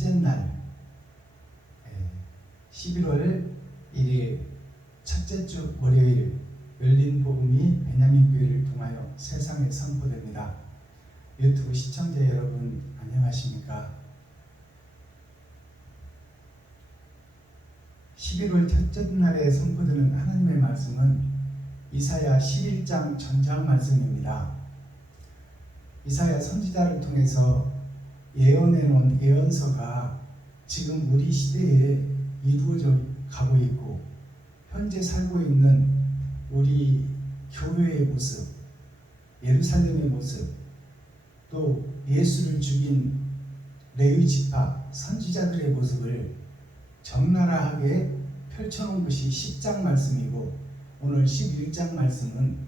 첫째 날 11월 1일 첫째 주 월요일 열린 복음이 베냐민 교회를 통하여 세상에 선포됩니다. 유튜브 시청자 여러분 안녕하십니까? 11월 첫째 날에 선포되는 하나님의 말씀은 이사야 11장 전장 말씀입니다. 이사야 선지자를 통해서 예언해 놓은 예언서가 지금 우리 시대에 이루어져 가고 있고 현재 살고 있는 우리 교회의 모습, 예루살렘의 모습, 또 예수를 죽인 레위 지파 선지자들의 모습을 적나라하게 펼쳐놓은 것이 10장 말씀이고, 오늘 11장 말씀은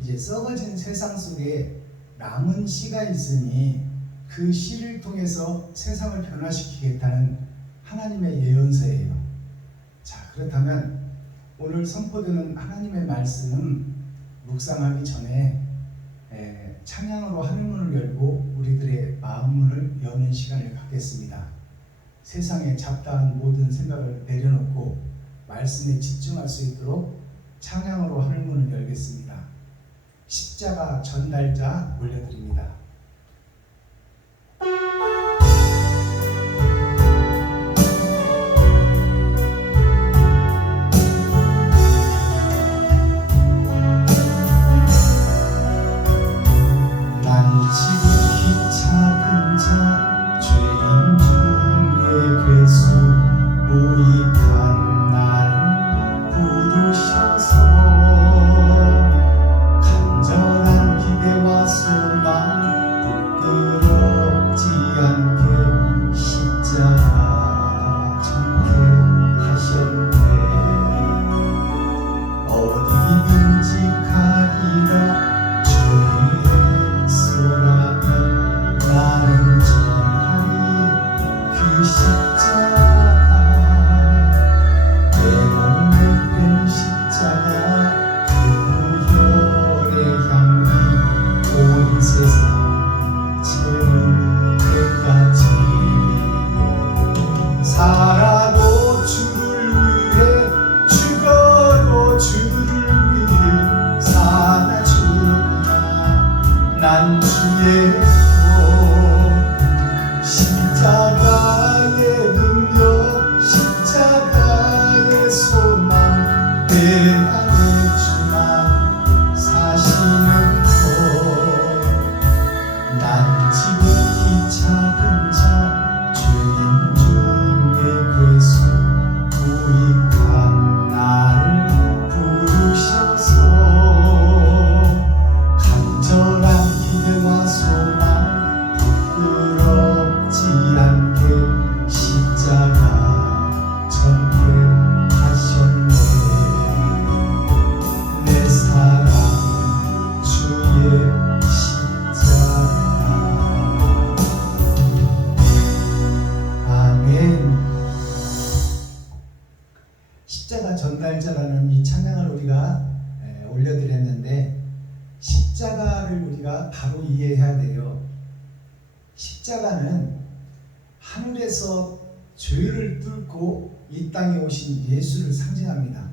이제 썩어진 세상 속에 남은 씨가 있으니 그 씨를 통해서 세상을 변화시키겠다는 하나님의 예언서예요. 자, 그렇다면 오늘 선포되는 하나님의 말씀은 묵상하기 전에 찬양으로 하늘문을 열고 우리들의 마음문을 여는 시간을 갖겠습니다. 세상에 잡다한 모든 생각을 내려놓고 말씀에 집중할 수 있도록 찬양으로 하늘문을 열겠습니다. 십자가 전달자 올려드립니다. 십자가 전달자라는 이 찬양을 우리가 올려드렸는데, 십자가를 우리가 바로 이해해야 돼요. 십자가는 하늘에서 죄를 뚫고 이 땅에 오신 예수를 상징합니다.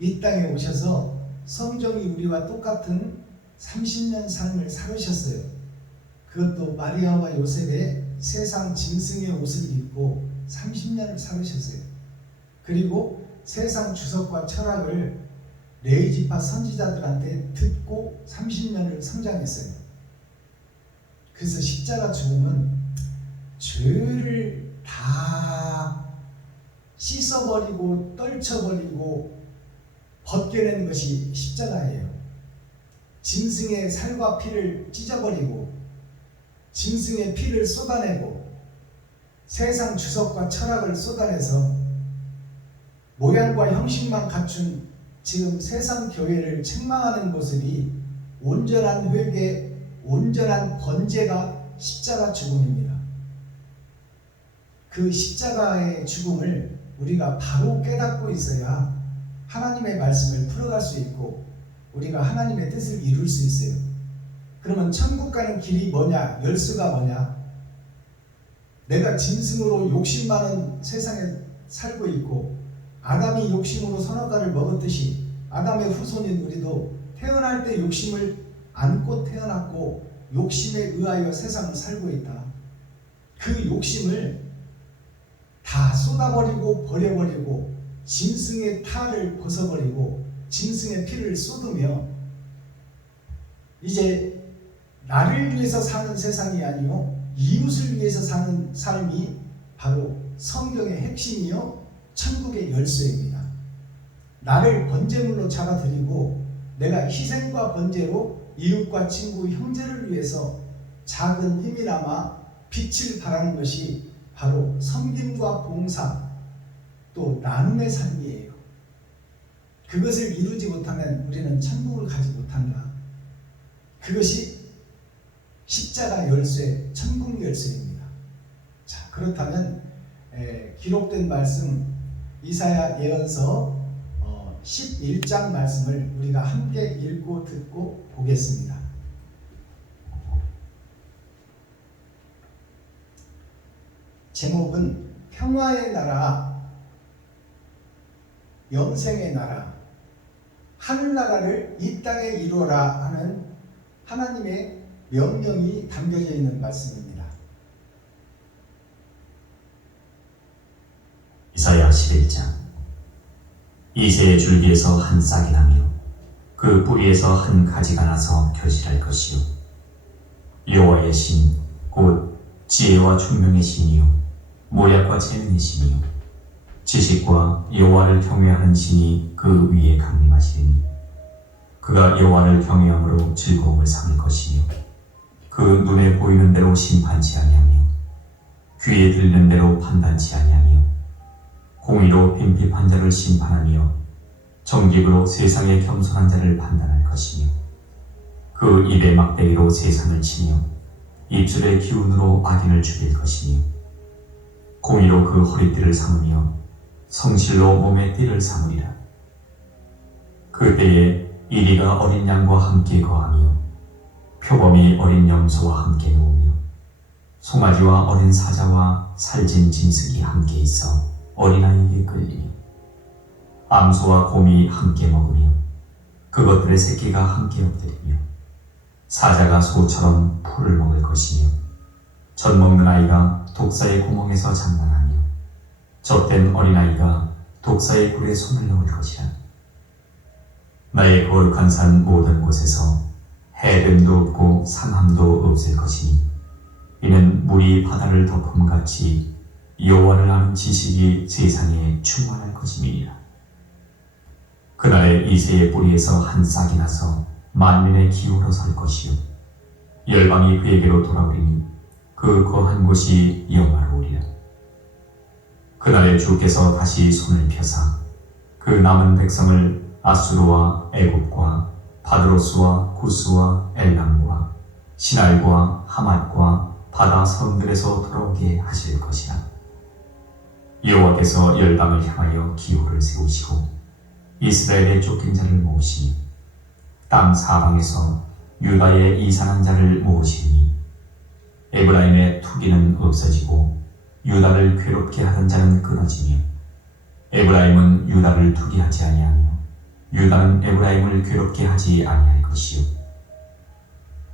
이 땅에 오셔서 성경이 우리와 똑같은 30년 삶을 살으셨어요. 그것도 마리아와 요셉의 세상 짐승의 옷을 입고 30년을 살으셨어요. 그리고 세상 주석과 철학을 레위 지파 선지자들한테 듣고 30년을 성장했어요. 그래서 십자가 죽음은 죄를 다 씻어버리고 떨쳐버리고 벗겨낸 것이 십자가예요. 짐승의 살과 피를 찢어버리고 짐승의 피를 쏟아내고 세상 주석과 철학을 쏟아내서 모양과 형식만 갖춘 지금 세상 교회를 책망하는 모습이 온전한 회개, 온전한 번제가 십자가 죽음입니다. 그 십자가의 죽음을 우리가 바로 깨닫고 있어야 하나님의 말씀을 풀어갈 수 있고 우리가 하나님의 뜻을 이룰 수 있어요. 그러면 천국 가는 길이 뭐냐? 열쇠가 뭐냐? 내가 짐승으로 욕심 많은 세상에 살고 있고 아담이 욕심으로 선악과를 먹었듯이 아담의 후손인 우리도 태어날 때 욕심을 안고 태어났고 욕심에 의하여 세상을 살고 있다. 그 욕심을 다 쏟아버리고 버려버리고 짐승의 탈을 벗어버리고 짐승의 피를 쏟으며 이제 나를 위해서 사는 세상이 아니요 이웃을 위해서 사는 삶이 바로 성경의 핵심이요 천국의 열쇠입니다. 나를 번제물로 잡아들이고 내가 희생과 번제로 이웃과 친구, 형제를 위해서 작은 힘이나마 빛을 발하는 것이 바로 섬김과 봉사 또 나눔의 삶이에요. 그것을 이루지 못하면 우리는 천국을 가지 못한다. 그것이 십자가 열쇠, 천국 열쇠입니다. 자, 그렇다면 기록된 말씀 이사야 예언서 11장 말씀을 우리가 함께 읽고 듣고 보겠습니다. 제목은 평화의 나라, 영생의 나라, 하늘나라를 이 땅에 이루어라 하는 하나님의 명령이 담겨져 있는 말씀입니다. 이사야 11장. 이새의 줄기에서 한 싹이 나며 그 뿌리에서 한 가지가 나서 결실할 것이요 여호와의 신 곧 지혜와 총명의 신이요 모략과 재능의 신이요 지식과 여호와를 경외하는 신이 그 위에 강림하시리니 그가 여호와를 경외함으로 즐거움을 삼을 것이며 그 눈에 보이는 대로 심판치 아니하며 귀에 들리는 대로 판단치 아니하며 공의로 빈핍한 자를 심판하며 정직으로 세상의 겸손한 자를 판단할 것이며 그 입의 막대기로 세상을 치며 입술의 기운으로 악인을 죽일 것이며 공의로 그 허리띠를 삼으며 성실로 몸의 띠를 삼으리라. 그때에 이리가 어린 양과 함께 거하며 표범이 어린 염소와 함께 누우며 송아지와 어린 사자와 살진 짐승이 함께 있어 어린아이에게 끌리며 암소와 곰이 함께 먹으며 그것들의 새끼가 함께 엎드리며 사자가 소처럼 풀을 먹을 것이며 젖 먹는 아이가 독사의 구멍에서 장난하며 젖된 어린아이가 독사의 굴에 손을 넣을 것이라. 나의 거룩한 산 모든 곳에서 해됨도 없고 상함도 없을 것이니 이는 물이 바다를 덮음같이 여호와를 아는 지식이 세상에 충만할 것임이니라. 그날에 이새의 뿌리에서 한 싹이 나서 만민의 기울어 설 것이요 열방이 그에게로 돌아오리니 그 거한 곳이 영화로우리라. 그날에 주께서 다시 손을 펴사 그 남은 백성을 아수르와 애굽과 바드로스와 구스와 엘람과 시날과 하맛과 바다 섬들에서 돌아오게 하실 것이라. 여호와께서 열방을 향하여 기호를 세우시고 이스라엘의 쫓긴 자를 모으시니 땅 사방에서 유다의 이산한 자를 모으시니 에브라임의 투기는 없어지고 유다를 괴롭게 하던 자는 끊어지며 에브라임은 유다를 투기하지 아니하며 유다는 에브라임을 괴롭게 하지 아니할 것이요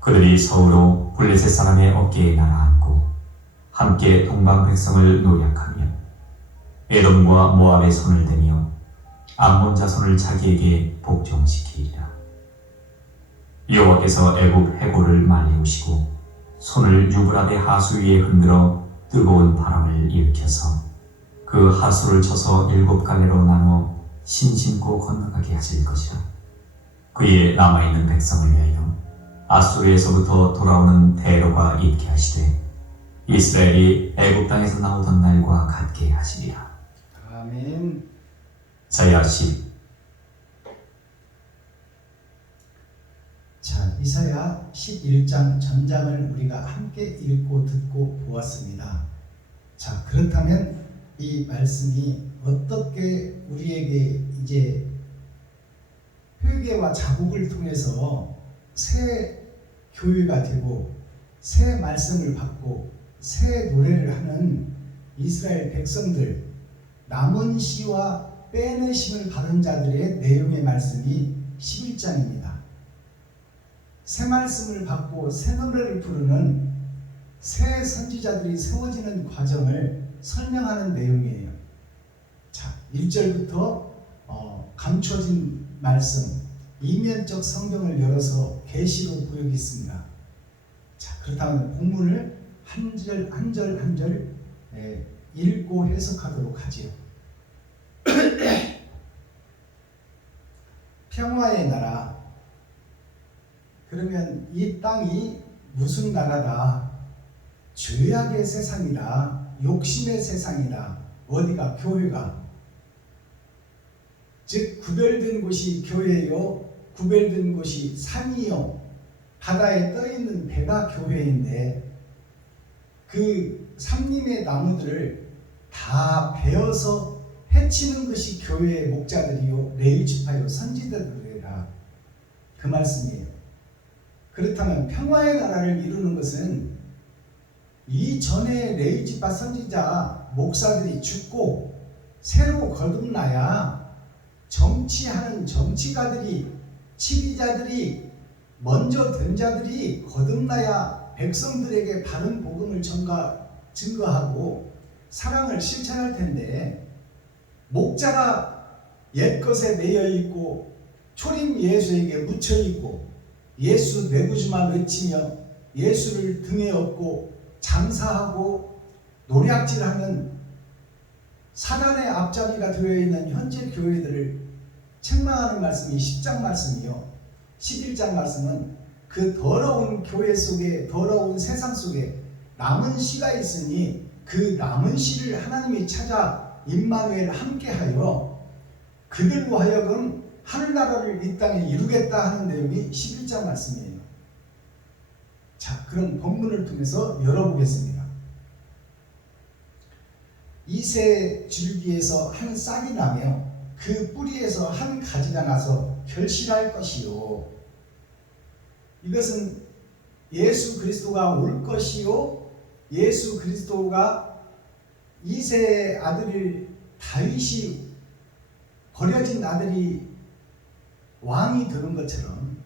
그들이 서로 블레셋 사람의 어깨에 날아앉고 함께 동방 백성을 노략하며 에돔과 모압의 손을 대며 암몬 자손을 자기에게 복종시키리라. 여호와께서 애굽 해골을 말리우시고 손을 유브라데 하수 위에 흔들어 뜨거운 바람을 일으켜서 그 하수를 쳐서 7갈래로 나누어 신심고 건너가게 하실 것이라. 그의 남아있는 백성을 위하여 아수르에서부터 돌아오는 대로가 있게 하시되 이스라엘이 애굽 땅에서 나오던 날과 같게 하시리라. 아멘. 이사야 10. 자, 이사야 11장 전장을 우리가 함께 읽고 듣고 보았습니다. 자, 그렇다면 이 말씀이 어떻게 우리에게 이제 회개와 자복을 통해서 새 교회가 되고 새 말씀을 받고 새 노래를 하는 이스라엘 백성들, 남은 씨와 빼내심을 받은 자들의 내용의 말씀이 11장입니다. 새 말씀을 받고 새 노래를 부르는 새 선지자들이 세워지는 과정을 설명하는 내용이에요. 자, 1절부터 감춰진 말씀, 이면적 성경을 열어서 계시로 보여주겠습니다. 자, 그렇다면 본문을 한 절 한 절 읽고 해석하도록 하지요. 평화의 나라. 그러면 이 땅이 무슨 나라다? 죄악의 세상이다. 욕심의 세상이다. 어디가? 교회가. 즉 구별된 곳이 교회요, 구별된 곳이 산이요, 바다에 떠있는 배가 교회인데, 그 삼림의 나무들을 다 베어서 해치는 것이 교회의 목자들이요, 레위지파요, 선지자들이라, 그 말씀이에요. 그렇다면 평화의 나라를 이루는 것은 이전에 레위지파 선지자 목사들이 죽고 새로 거듭나야 정치하는 정치가들이, 치리자들이, 먼저 된 자들이 거듭나야 백성들에게 바른 복음을 증거하고 사랑을 실천할 텐데, 목자가 옛것에 매여 있고 초림 예수에게 묻혀 있고 예수 내구주만 외치며 예수를 등에 업고 장사하고 노략질하는 사단의 앞잡이가 되어 있는 현재 교회들을 책망하는 말씀이 10장 말씀이요, 11장 말씀은 그 더러운 교회 속에, 더러운 세상 속에 남은 씨가 있으니 그 남은 씨를 하나님이 찾아 임마누엘 함께하여 그들로 하여금 하늘나라를 이 땅에 이루겠다 하는 내용이 11장 말씀이에요. 자, 그럼 본문을 통해서 열어보겠습니다. 이새 줄기에서 한 싹이 나며 그 뿌리에서 한 가지가 나서 결실할 것이요. 이것은 예수 그리스도가 올 것이요, 예수 그리스도가 이새의 아들을 다윗이 버려진 아들이 왕이 되는 것처럼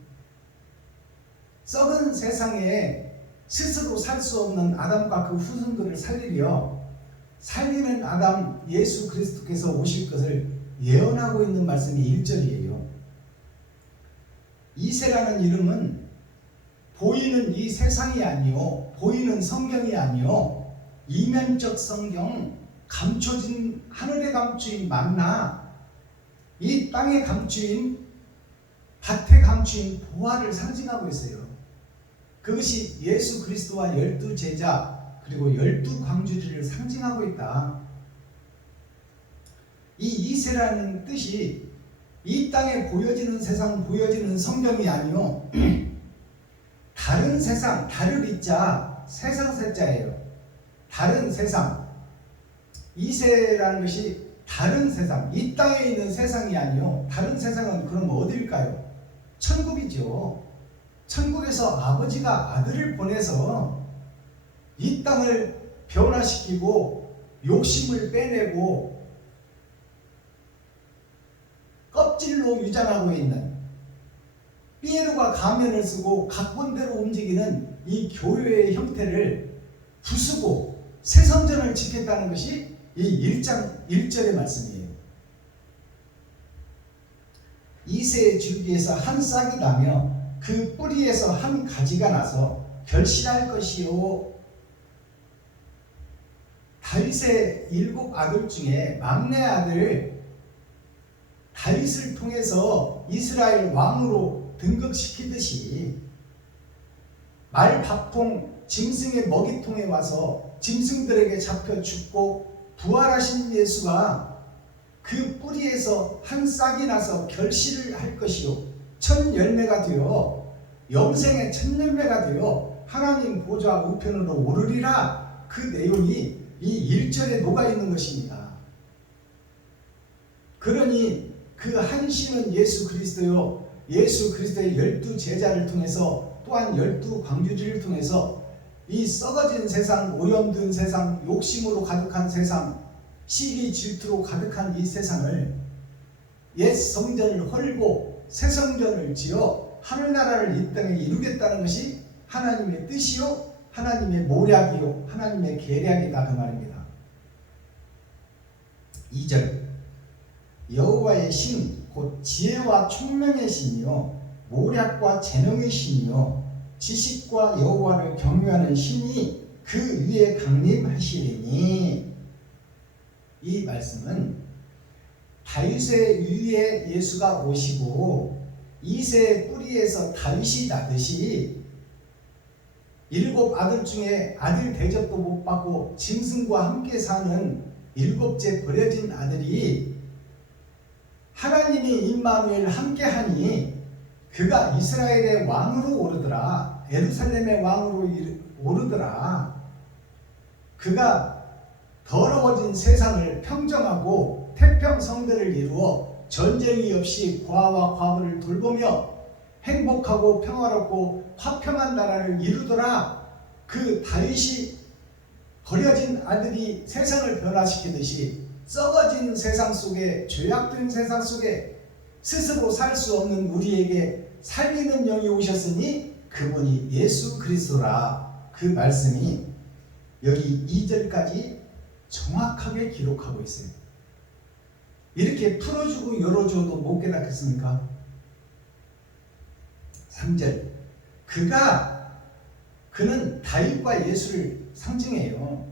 썩은 세상에 스스로 살 수 없는 아담과 그 후손들을 살리는 아담 예수 그리스도께서 오실 것을 예언하고 있는 말씀이 1절이에요. 이새라는 이름은 보이는 이 세상이 아니요, 보이는 성경이 아니요, 이면적 성경, 감춰진, 하늘에 감추인 만나, 이 땅에 감추인, 밭에 감추인 보화를 상징하고 있어요. 그것이 예수 그리스도와 12 제자 그리고 12 광주리를 상징하고 있다. 이 이새라는 뜻이 이 땅에 보여지는 세상, 보여지는 성경이 아니요, 다른 세상, 다를 이자 세상 세자예요. 다른 세상. 이새라는 것이 다른 세상, 이 땅에 있는 세상이 아니요, 다른 세상은 그럼 어딜까요? 천국이죠. 천국에서 아버지가 아들을 보내서 이 땅을 변화시키고 욕심을 빼내고 껍질로 위장하고 있는, 피에로가 가면을 쓰고 각본대로 움직이는 이 교회의 형태를 부수고 새 성전을 짓겠다는 것이 이 1장 1절의 말씀이에요. 이새의 줄기에서 한 싹이 나며 그 뿌리에서 한 가지가 나서 결실할 것이요. 다윗의 7 아들 중에 막내 아들 다윗을 통해서 이스라엘 왕으로 등극시키듯이 말밥통, 짐승의 먹이통에 와서 짐승들에게 잡혀 죽고 부활하신 예수가 그 뿌리에서 한 싹이 나서 결실을 할 것이요, 첫 열매가 되어 영생의 첫 열매가 되어 하나님 보좌 우편으로 오르리라. 그 내용이 이 1절에 녹아있는 것입니다. 그러니 그 한 씨는 예수 그리스도요, 예수 그리스도의 12 제자를 통해서 또한 12 광주리를 통해서 이 썩어진 세상, 오염된 세상, 욕심으로 가득한 세상, 시기 질투로 가득한 이 세상을 옛 성전을 헐고 새 성전을 지어 하늘나라를 이 땅에 이루겠다는 것이 하나님의 뜻이요, 하나님의 모략이요, 하나님의 계략이다 그 말입니다. 2절 여호와의 신 곧 지혜와 총명의 신이요 모략과 재능의 신이요 지식과 여호와를 경외하는 신이 그 위에 강림하시리니. 이 말씀은 다윗의 위에 예수가 오시고 이새의 뿌리에서 다윗이 나듯이 7 아들 중에 아들 대접도 못 받고 짐승과 함께 사는 7째 버려진 아들이 하나님이 임마누엘 함께하니 그가 이스라엘의 왕으로 오르더라. 예루살렘의 왕으로 오르더라. 그가 더러워진 세상을 평정하고 태평성대를 이루어 전쟁이 없이 고아와 과부를 돌보며 행복하고 평화롭고 화평한 나라를 이루더라. 그 다윗이 버려진 아들이 세상을 변화시키듯이 썩어진 세상 속에, 죄악된 세상 속에 스스로 살 수 없는 우리에게 살리는 영이 오셨으니 그분이 예수 그리스도라. 그 말씀이 여기 2절까지 정확하게 기록하고 있어요. 이렇게 풀어주고 열어줘도 못 깨닫겠습니까? 3절 그는 다윗과 예수를 상징해요.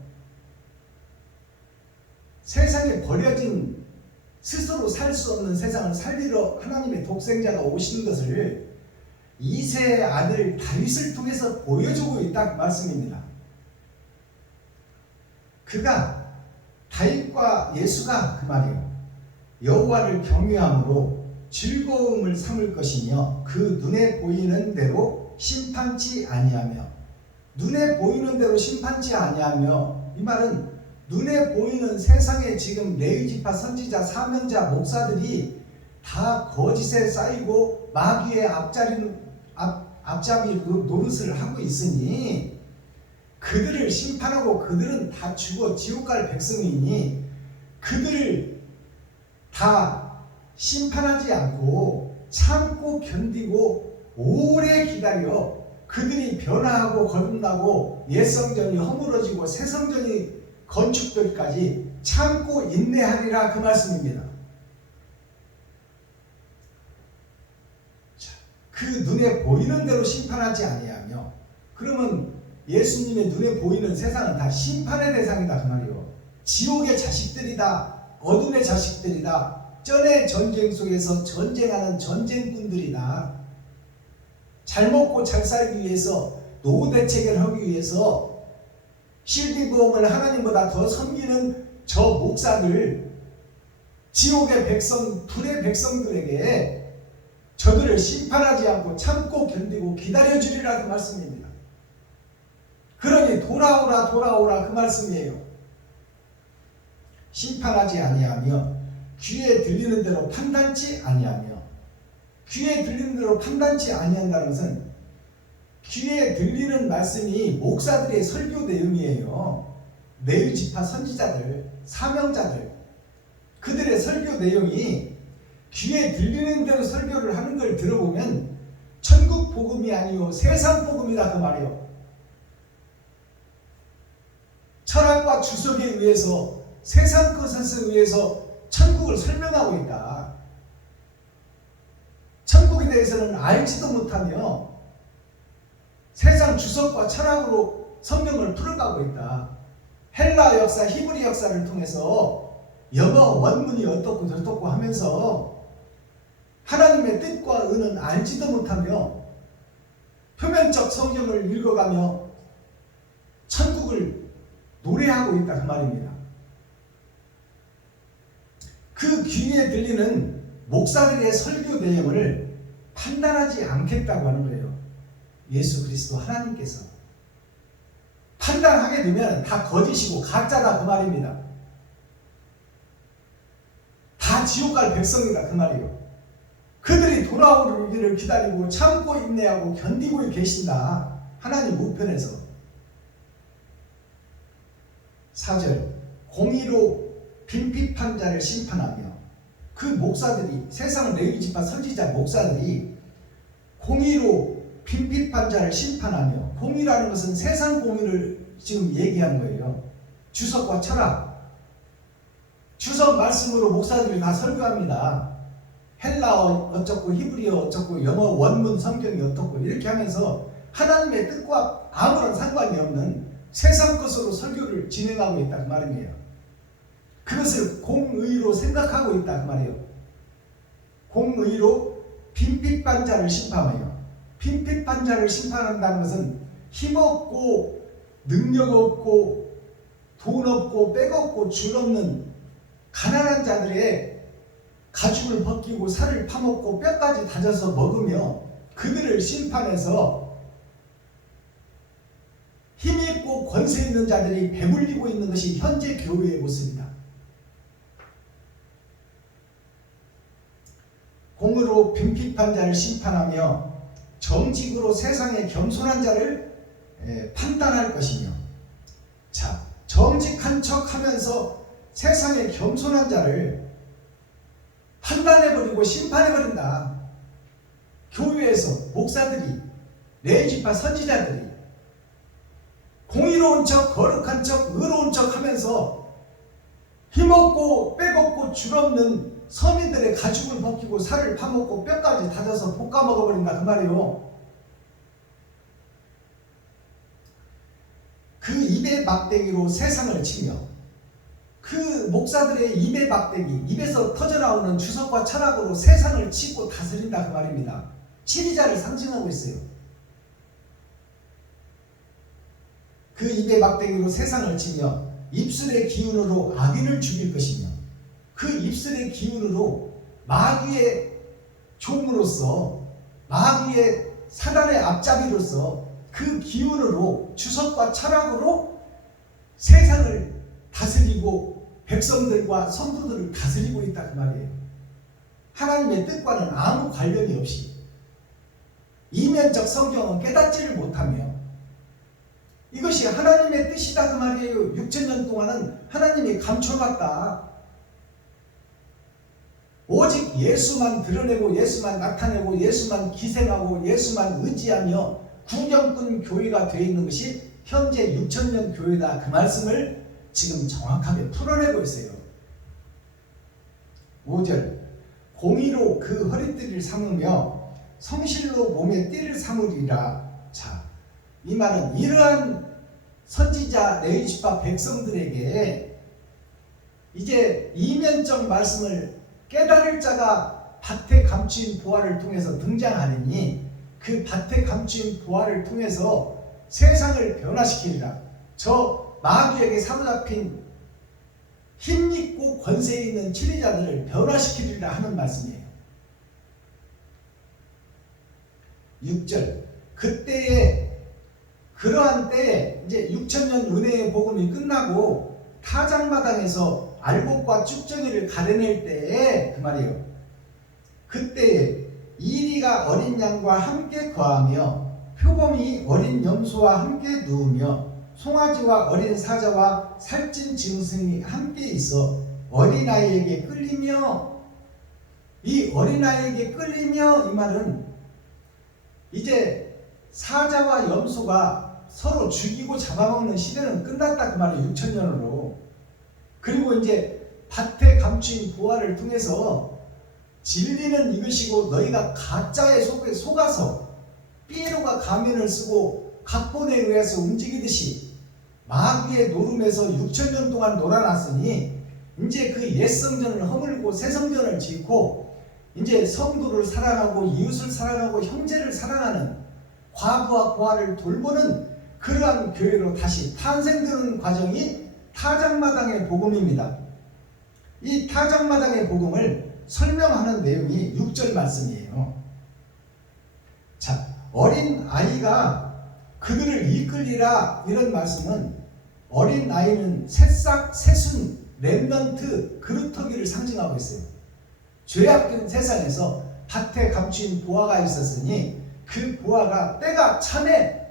세상에 버려진 스스로 살 수 없는 세상을 살리러 하나님의 독생자가 오신 것을 이새의 아들 다윗을 통해서 보여주고 있다 그 말씀입니다. 그가 다윗과 예수가 그 말이에요. 여호와를 경외함으로 즐거움을 삼을 것이며 그 눈에 보이는 대로 심판치 아니하며. 눈에 보이는 대로 심판치 아니하며, 이 말은 눈에 보이는 세상에 지금 레위지파 선지자, 사명자, 목사들이 다 거짓에 쌓이고 마귀의 앞잡이 노릇을 하고 있으니 그들을 심판하고 그들은 다 죽어 지옥 갈 백성이니 그들을 다 심판하지 않고 참고 견디고 오래 기다려 그들이 변화하고 거듭나고 옛 성전이 허물어지고 새 성전이 건축될까지 참고 인내하리라 그 말씀입니다. 자, 그 눈에 보이는 대로 심판하지 아니하며, 그러면 예수님의 눈에 보이는 세상은 다 심판의 대상이다 그 말이요. 지옥의 자식들이다. 어둠의 자식들이다. 전의 전쟁 속에서 전쟁하는 전쟁꾼들이다. 잘 먹고 잘 살기 위해서 노후 대책을 하기 위해서 실비보험을 하나님보다 더 섬기는 저 목사들, 지옥의 백성, 불의 백성들에게 저들을 심판하지 않고 참고 견디고 기다려주리라 그 말씀입니다. 그러니 돌아오라 그 말씀이에요. 심판하지 아니하며 귀에 들리는 대로 판단치 아니하며. 귀에 들리는 대로 판단치 아니한다는 것은 귀에 들리는 말씀이 목사들의 설교 내용이에요. 레위지파 선지자들, 사명자들, 그들의 설교 내용이 귀에 들리는 대로 설교를 하는 걸 들어보면 천국 복음이 아니요 세상 복음이다 그 말이에요. 철학과 주석에 의해서, 세상 것에 의해서 천국을 설명하고 있다. 천국에 대해서는 알지도 못하며 세상 주석과 철학으로 성경을 풀어가고 있다. 헬라 역사, 히브리 역사를 통해서 영어 원문이 어떻고 저떻고 하면서 하나님의 뜻과 은은 알지도 못하며 표면적 성경을 읽어가며 천국을 노래하고 있다 그 말입니다. 그 귀에 들리는 목사들의 설교 내용을 판단하지 않겠다고 하는 거예요. 예수 그리스도 하나님께서 판단하게 되면 다 거짓이고 가짜다 그 말입니다. 다 지옥 갈 백성이다 그 말이에요. 그들이 돌아오기를 기다리고 참고 인내하고 견디고 계신다. 하나님 우편에서. 4절 공의로 빈핍한 자를 심판하며, 그 목사들이, 세상 레위지파 선지자 목사들이 공의로 빈핍한 자를 심판하며, 공의라는 것은 세상 공의를 지금 얘기한 거예요. 주석과 철학, 주석 말씀으로 목사들이 다 설교합니다. 헬라어 어쩌고 히브리어 어쩌고 영어 원문 성경이 어떻고 이렇게 하면서 하나님의 뜻과 아무런 상관이 없는 세상 것으로 설교를 진행하고 있다 그 말이에요. 그것을 공의로 생각하고 있다 그 말이에요. 공의로 빈핍한 자를 심판하며, 빈핍한 자를 심판한다는 것은 힘없고 능력 없고 돈 없고 빽 없고 줄 없는 가난한 자들의 가죽을 벗기고 살을 파먹고 뼈까지 다져서 먹으며 그들을 심판해서 힘있고 권세 있는 자들이 배불리고 있는 것이 현재 교회의 모습이다. 공으로 빈핍한 자를 심판하며 정직으로 세상의 겸손한 자를 판단할 것이며, 자, 정직한 척 하면서 세상의 겸손한 자를 판단해버리고 심판해버린다. 교회에서 목사들이, 레위지파 선지자들이 공의로운 척, 거룩한 척, 의로운 척 하면서 힘없고 빽없고 줄없는 서민들의 가죽을 벗기고 살을 파먹고 뼈까지 다져서 볶아 먹어버린다 그 말이에요. 그 입의 막대기로 세상을 치며, 그 목사들의 입의 막대기, 입에서 터져나오는 주석과 철학으로 세상을 치고 다스린다 그 말입니다. 치리자를 상징하고 있어요. 그 입의 막대기로 세상을 치며 입술의 기운으로 악인을 죽일 것이며, 그 입술의 기운으로 마귀의 종으로서, 마귀의 사단의 앞잡이로서 그 기운으로 주석과 철학으로 세상을 다스리고 백성들과 성도들을 다스리고 있다 그 말이에요. 하나님의 뜻과는 아무 관련이 없이 이면적 성경은 깨닫지를 못하며 이것이 하나님의 뜻이다 그 말이에요. 6,000년 동안은 하나님이 감춰놨다. 오직 예수만 드러내고 예수만 나타내고 예수만 기생하고 예수만 의지하며 구경꾼 교회가 되어 있는 것이 현재 6,000년 교회다 그 말씀을 지금 정확하게 풀어내고 있어요. 5절 공의로 그 허리띠를 삼으며 성실로 몸에 띠를 삼으리라. 자, 이 말은 이러한 선지자 레위지파 백성들에게 이제 이면적 말씀을 깨달을 자가 밭에 감추인 보화를 통해서 등장하느니 그 밭에 감추인 보화를 통해서 세상을 변화시키리라. 저 마귀에게 사로잡힌 힘있고 권세 있는 치리자들을 변화시키리라 하는 말씀이에요. 6절 그때에, 그러한 때에 이제 6,000년 은혜의 복음이 끝나고 타작마당에서 알곡과 쭉정이를 가려낼 때에 그 말이에요. 그때에 이리가 어린 양과 함께 거하며 표범이 어린 염소와 함께 누우며 송아지와 어린 사자와 살찐 짐승이 함께 있어 어린아이에게 끌리며, 이 어린아이에게 끌리며 이 말은 이제 사자와 염소가 서로 죽이고 잡아먹는 시대는 끝났다 그 말이에요. 6,000년으로. 그리고 이제 밭에 감추인 보화를 통해서 진리는 이것이고 너희가 가짜에 속아서 삐에로가 가면을 쓰고 각본에 의해서 움직이듯이 마귀의 노름에서 6,000년 동안 놀아놨으니 이제 그 옛 성전을 허물고 새 성전을 짓고 이제 성도를 사랑하고 이웃을 사랑하고 형제를 사랑하는 과부와 고아를 돌보는 그러한 교회로 다시 탄생되는 과정이 타작마당의 복음입니다. 이 타작마당의 복음을 설명하는 내용이 6절 말씀이에요. 자, 어린 아이가 그들을 이끌리라 이런 말씀은 어린 아이는 새싹, 새순, 렘넌트, 그루터기를 상징하고 있어요. 죄악된 세상에서 밭에 감추인 보화가 있었으니 그 보화가 때가 참에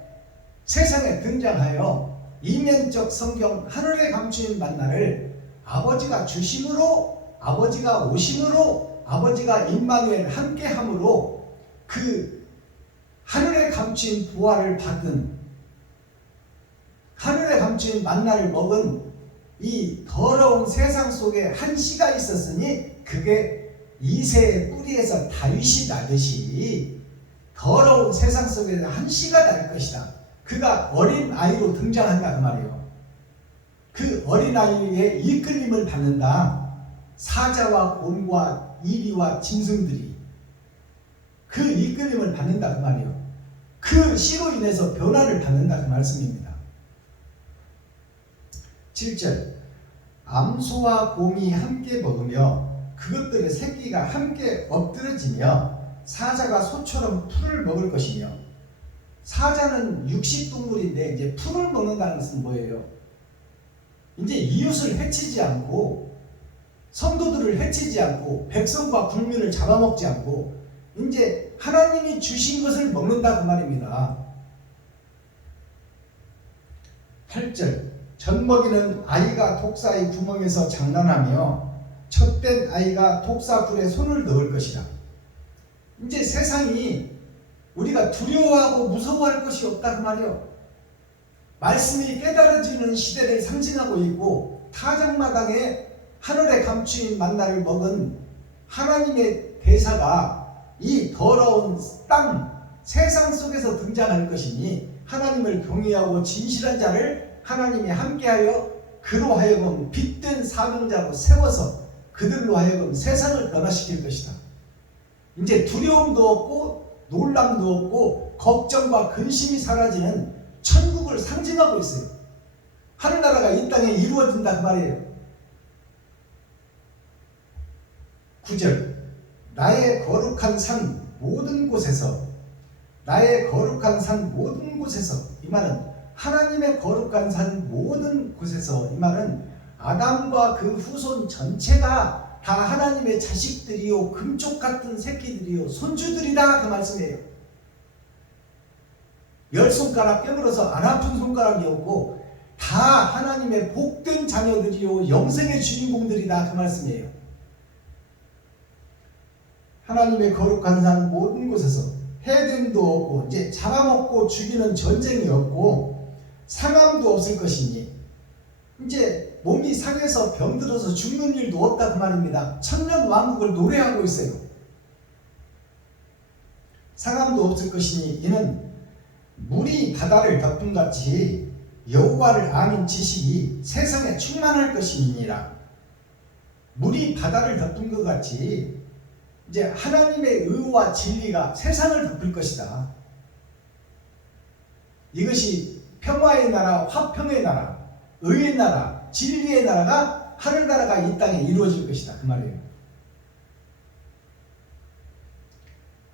세상에 등장하여 이면적 성경 하늘에 감추인 만나를 아버지가 주심으로, 아버지가 오심으로, 아버지가 임마누엘 함께함으로 그 하늘에 감추인 부활을 받은, 하늘에 감추인 만나를 먹은 이 더러운 세상 속에 한 씨가 있었으니 그게 이새의 뿌리에서 다윗이 나듯이 더러운 세상 속에 한 씨가 날 것이다. 그가 어린 아이로 등장한다 그 말이에요. 그 어린 아이의 이끌림을 받는다. 사자와 곰과 이리와 짐승들이 그 이끌림을 받는다 그 말이에요. 그 씨로 인해서 변화를 받는다 그 말씀입니다. 7절 암소와 곰이 함께 먹으며 그것들의 새끼가 함께 엎드러지며 사자가 소처럼 풀을 먹을 것이며. 사자는 육식동물인데 이제 풀을 먹는다는 것은 뭐예요? 이제 이웃을 해치지 않고 성도들을 해치지 않고 백성과 국민을 잡아먹지 않고 이제 하나님이 주신 것을 먹는다 그 말입니다. 8절 젖먹이는 아이가 독사의 구멍에서 장난하며 젖된 아이가 독사불에 손을 넣을 것이다. 이제 세상이 우리가 두려워하고 무서워할 것이 없다 그 말이요. 말씀이 깨달아지는 시대를 상징하고 있고 타작마당에 하늘에 감추인 만나를 먹은 하나님의 대사가 이 더러운 땅 세상 속에서 등장할 것이니 하나님을 경외하고 진실한 자를 하나님이 함께하여 그로 하여금 빛된 사명자로 세워서 그들로 하여금 세상을 변화시킬 것이다. 이제 두려움도 없고 놀람도 없고 걱정과 근심이 사라지는 천국을 상징하고 있어요. 하늘나라가 이 땅에 이루어진다 그 말이에요. 9절 나의 거룩한 산 모든 곳에서, 나의 거룩한 산 모든 곳에서, 이 말은 하나님의 거룩한 산 모든 곳에서, 이 말은 아담과 그 후손 전체가 다 하나님의 자식들이요 금쪽 같은 새끼들이요 손주들이다 그 말씀이에요. 10손가락 깨물어서 안 아픈 손가락이 없고 다 하나님의 복된 자녀들이요 영생의 주인공들이다 그 말씀이에요. 하나님의 거룩한 산 모든 곳에서 해됨도 없고 이제 잡아먹고 죽이는 전쟁이 없고 상함도 없을 것이니 이제 몸이 상해서 병들어서 죽는 일도 없다 그 말입니다. 천년 왕국을 노래하고 있어요. 상함도 없을 것이니 이는 물이 바다를 덮음같이 여호와를 아는 지식이 세상에 충만할 것임이니라. 물이 바다를 덮은 것 같이 이제 하나님의 의와 진리가 세상을 덮을 것이다. 이것이 평화의 나라, 화평의 나라, 의의 나라, 진리의 나라가 하늘나라가 이 땅에 이루어질 것이다 그 말이에요.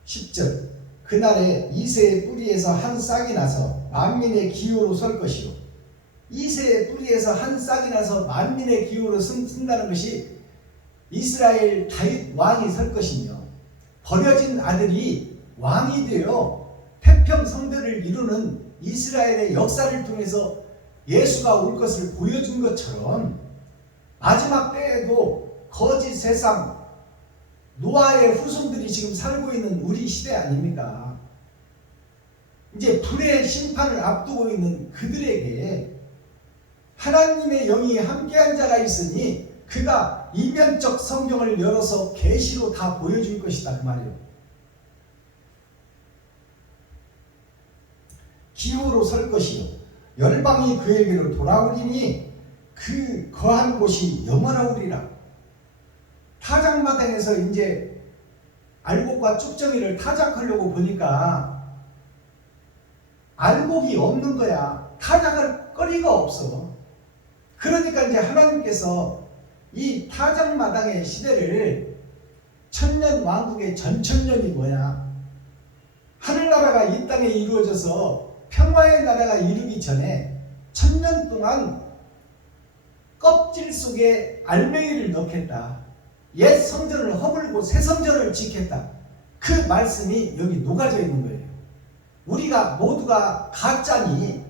10절 그날에 이새의 뿌리에서 한 싹이 나서 만민의 기호로 설 것이요. 이새의 뿌리에서 한 싹이 나서 만민의 기호로 쓴다는 것이 이스라엘 다윗 왕이 설 것이며 버려진 아들이 왕이 되어 태평성대를 이루는 이스라엘의 역사를 통해서 예수가 올 것을 보여준 것처럼 마지막 때에도 거짓 세상 노아의 후손들이 지금 살고 있는 우리 시대 아닙니까? 이제 불의 심판을 앞두고 있는 그들에게 하나님의 영이 함께한 자가 있으니 그가 이면적 성경을 열어서 계시로 다 보여줄 것이다 그 말이에요. 기호로 설 것이요 열방이 그에게로 돌아오리니 그 거한 곳이 영원하오리라. 타작마당에서 이제 알곡과 쭉정이를 타작하려고 보니까 알곡이 없는 거야. 타작할 거리가 없어. 그러니까 이제 하나님께서 이 타작마당의 시대를 천년 왕국의 전천년이 뭐야? 하늘나라가 이 땅에 이루어져서 평화의 나라가 이루기 전에 천년 동안 껍질 속에 알맹이를 넣겠다. 옛 성전을 허물고 새 성전을 짓겠다. 그 말씀이 여기 녹아져 있는 거예요. 우리가 모두가 가짜니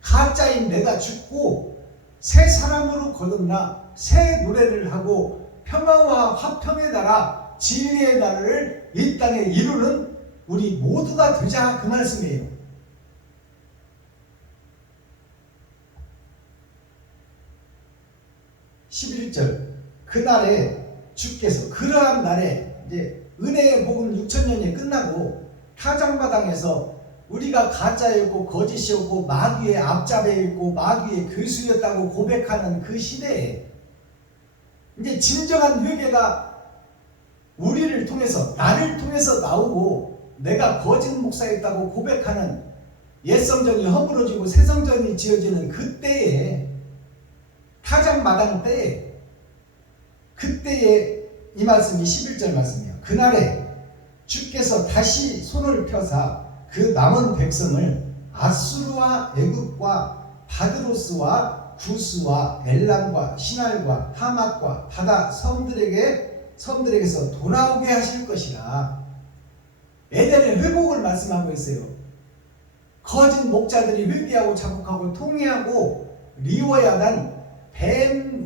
가짜인 내가 죽고 새 사람으로 거듭나 새 노래를 하고 평화와 화평의 나라 진리의 나라를 이 땅에 이루는 우리 모두가 되자 그 말씀이에요. 11절 그날에 주께서 그러한 날에 이제 은혜의 복음 6천년이 끝나고 타작마당에서 우리가 가짜였고 거짓이었고 마귀의 앞잡이였고 마귀의 교수였다고 고백하는 그 시대에 이제 진정한 회개가 우리를 통해서 나를 통해서 나오고 내가 거짓 목사였다고 고백하는 옛성전이 허물어지고 새성전이 지어지는 그때에 타작마당 때에 그때에 이 말씀이 11절 말씀이에요. 그날에 주께서 다시 손을 펴사 그 남은 백성을 아수르와 애굽과 바드로스와 구스와 엘람과 시날과 하맛과 바다 섬들에게서 돌아오게 하실 것이라. 에덴의 회복을 말씀하고 있어요. 거짓 목자들이 회개하고 자복하고 통회하고 리워야단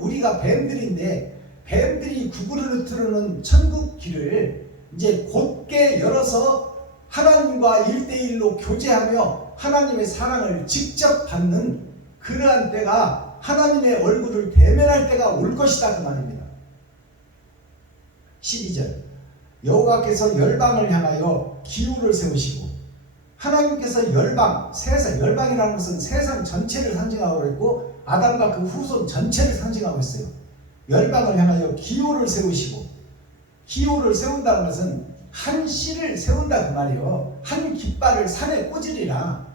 우리가 뱀들인데 뱀들이 구부르르 트르는 천국 길을 이제 곧게 열어서 하나님과 1대1로 교제하며 하나님의 사랑을 직접 받는 그러한 때가 하나님의 얼굴을 대면할 때가 올 것이다 그 말입니다. 12절 여호와께서 열방을 향하여 기후를 세우시고 하나님께서 열방이라는 것은 세상 전체를 상징하고 있고 아담과 그 후손 전체를 상징하고 있어요. 열방을 향하여 기호를 세우시고 기호를 세운다는 것은 한 씨를 세운다 그 말이요. 한 깃발을 산에 꽂으리라.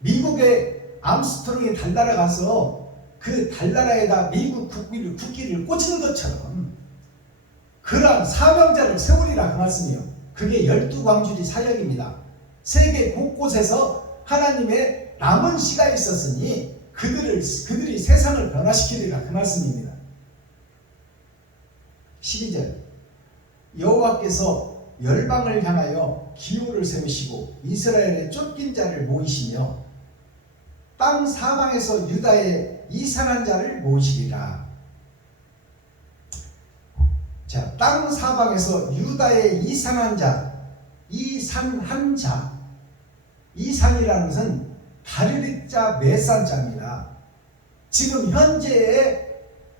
미국의 암스트롱이 달나라 가서 그 달나라에다 미국 국기를 꽂은 것처럼 그러한 사명자를 세우리라 그 말씀이요. 그게 12광주리 사역입니다. 세계 곳곳에서 하나님의 남은 씨가 있었으니 그들이 세상을 변화시키리라 그 말씀입니다. 12절 여호와께서 열방을 향하여 기호를 세우시고 이스라엘의 쫓긴 자를 모이시며 땅 사방에서 유다의 이산한 자를 모으시리라. 자, 땅 사방에서 유다의 이산한 자, 이산이라는 것은 다르릭자 메산자입니다. 지금 현재의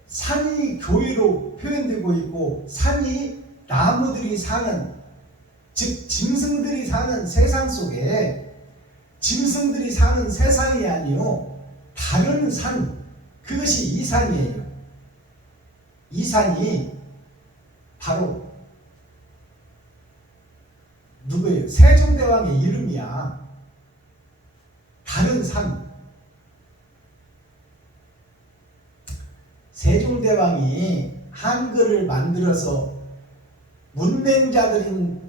산이 교회로 표현되고 있고 산이 나무들이 사는 즉 짐승들이 사는 세상 속에 짐승들이 사는 세상이 아니요 다른 산 그것이 이 산이에요. 이 산이 바로 누구예요? 세종대왕의 이름이야. 다른 산. 세종대왕이 한글을 만들어서 문맹자들인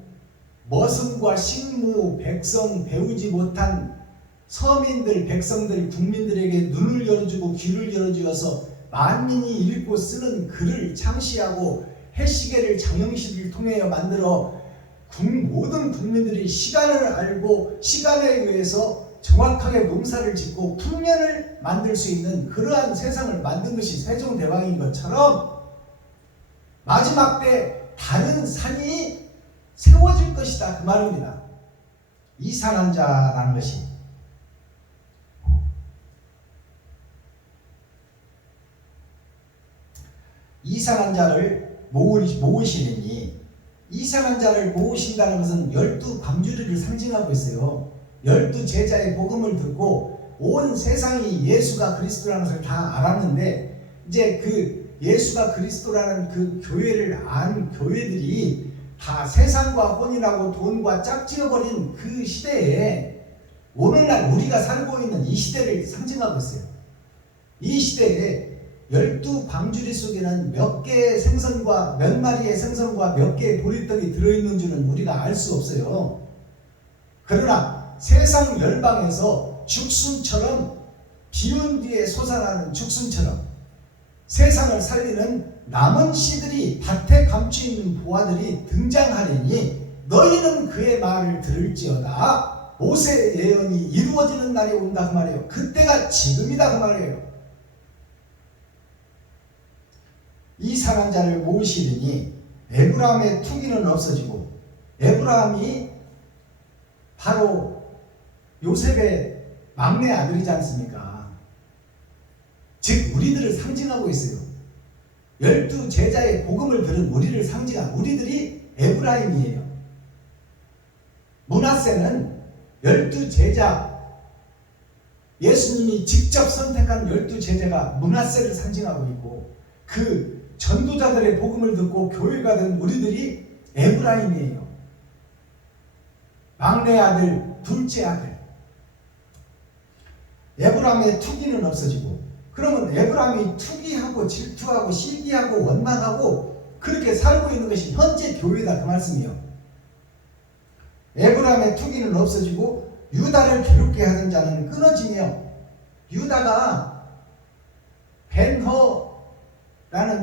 머슴과 식무, 백성 배우지 못한 서민들, 백성들, 국민들에게 눈을 열어주고 귀를 열어주어서 만민이 읽고 쓰는 글을 창시하고 해시계를 장영실을 통해 만들어 모든 국민들이 시간을 알고 시간에 의해서 정확하게 농사를 짓고 풍년을 만들 수 있는 그러한 세상을 만든 것이 세종대왕인 것처럼 마지막 때 다른 산이 세워질 것이다 그 말입니다. 이산한 자라는 것이 이산한 자를 모으시느니 이산한 자를 모으신다는 것은 12광주리를 상징하고 있어요. 12제자의 복음을 듣고 온 세상이 예수가 그리스도라는 것을 다 알았는데 이제 그 예수가 그리스도라는 그 교회를 안 교회들이 다 세상과 혼인하고 돈과 짝지어버린 그 시대에 오늘날 우리가 살고 있는 이 시대를 상징하고 있어요. 이 시대에 12광주리 속에는 몇 개의 생선과 몇 마리의 생선과 몇 개의 보리떡이 들어있는 줄은 우리가 알 수 없어요. 그러나 세상 열방에서 죽순처럼 비운 뒤에 솟아나는 죽순처럼 세상을 살리는 남은 씨들이 밭에 감추있는 보아들이 등장하리니 너희는 그의 말을 들을지어다. 모세의 예언이 이루어지는 날이 온다 그 말이에요. 그때가 지금이다 그 말이에요. 이 상한 자를 모으시더니 에브라함의 투기는 없어지고, 에브라함이 바로 요셉의 막내 아들이지 않습니까? 즉 우리들을 상징하고 있어요. 12제자의 복음을 들은 우리를 상징한 우리들이 에브라임이에요. 므낫세는 12제자, 예수님이 직접 선택한 12제자가 므낫세를 상징하고 있고, 그 전도자들의 복음을 듣고 교회가 된 우리들이 에브라임이에요. 막내 아들, 둘째 아들. 에브라임의 투기는 없어지고, 그러면 에브라임이 투기하고 질투하고 시기하고 원망하고 그렇게 살고 있는 것이 현재 교회다 그 말씀이요. 에브라임의 투기는 없어지고 유다를 괴롭게 하던 자는 끊어지며, 유다가 벤허라는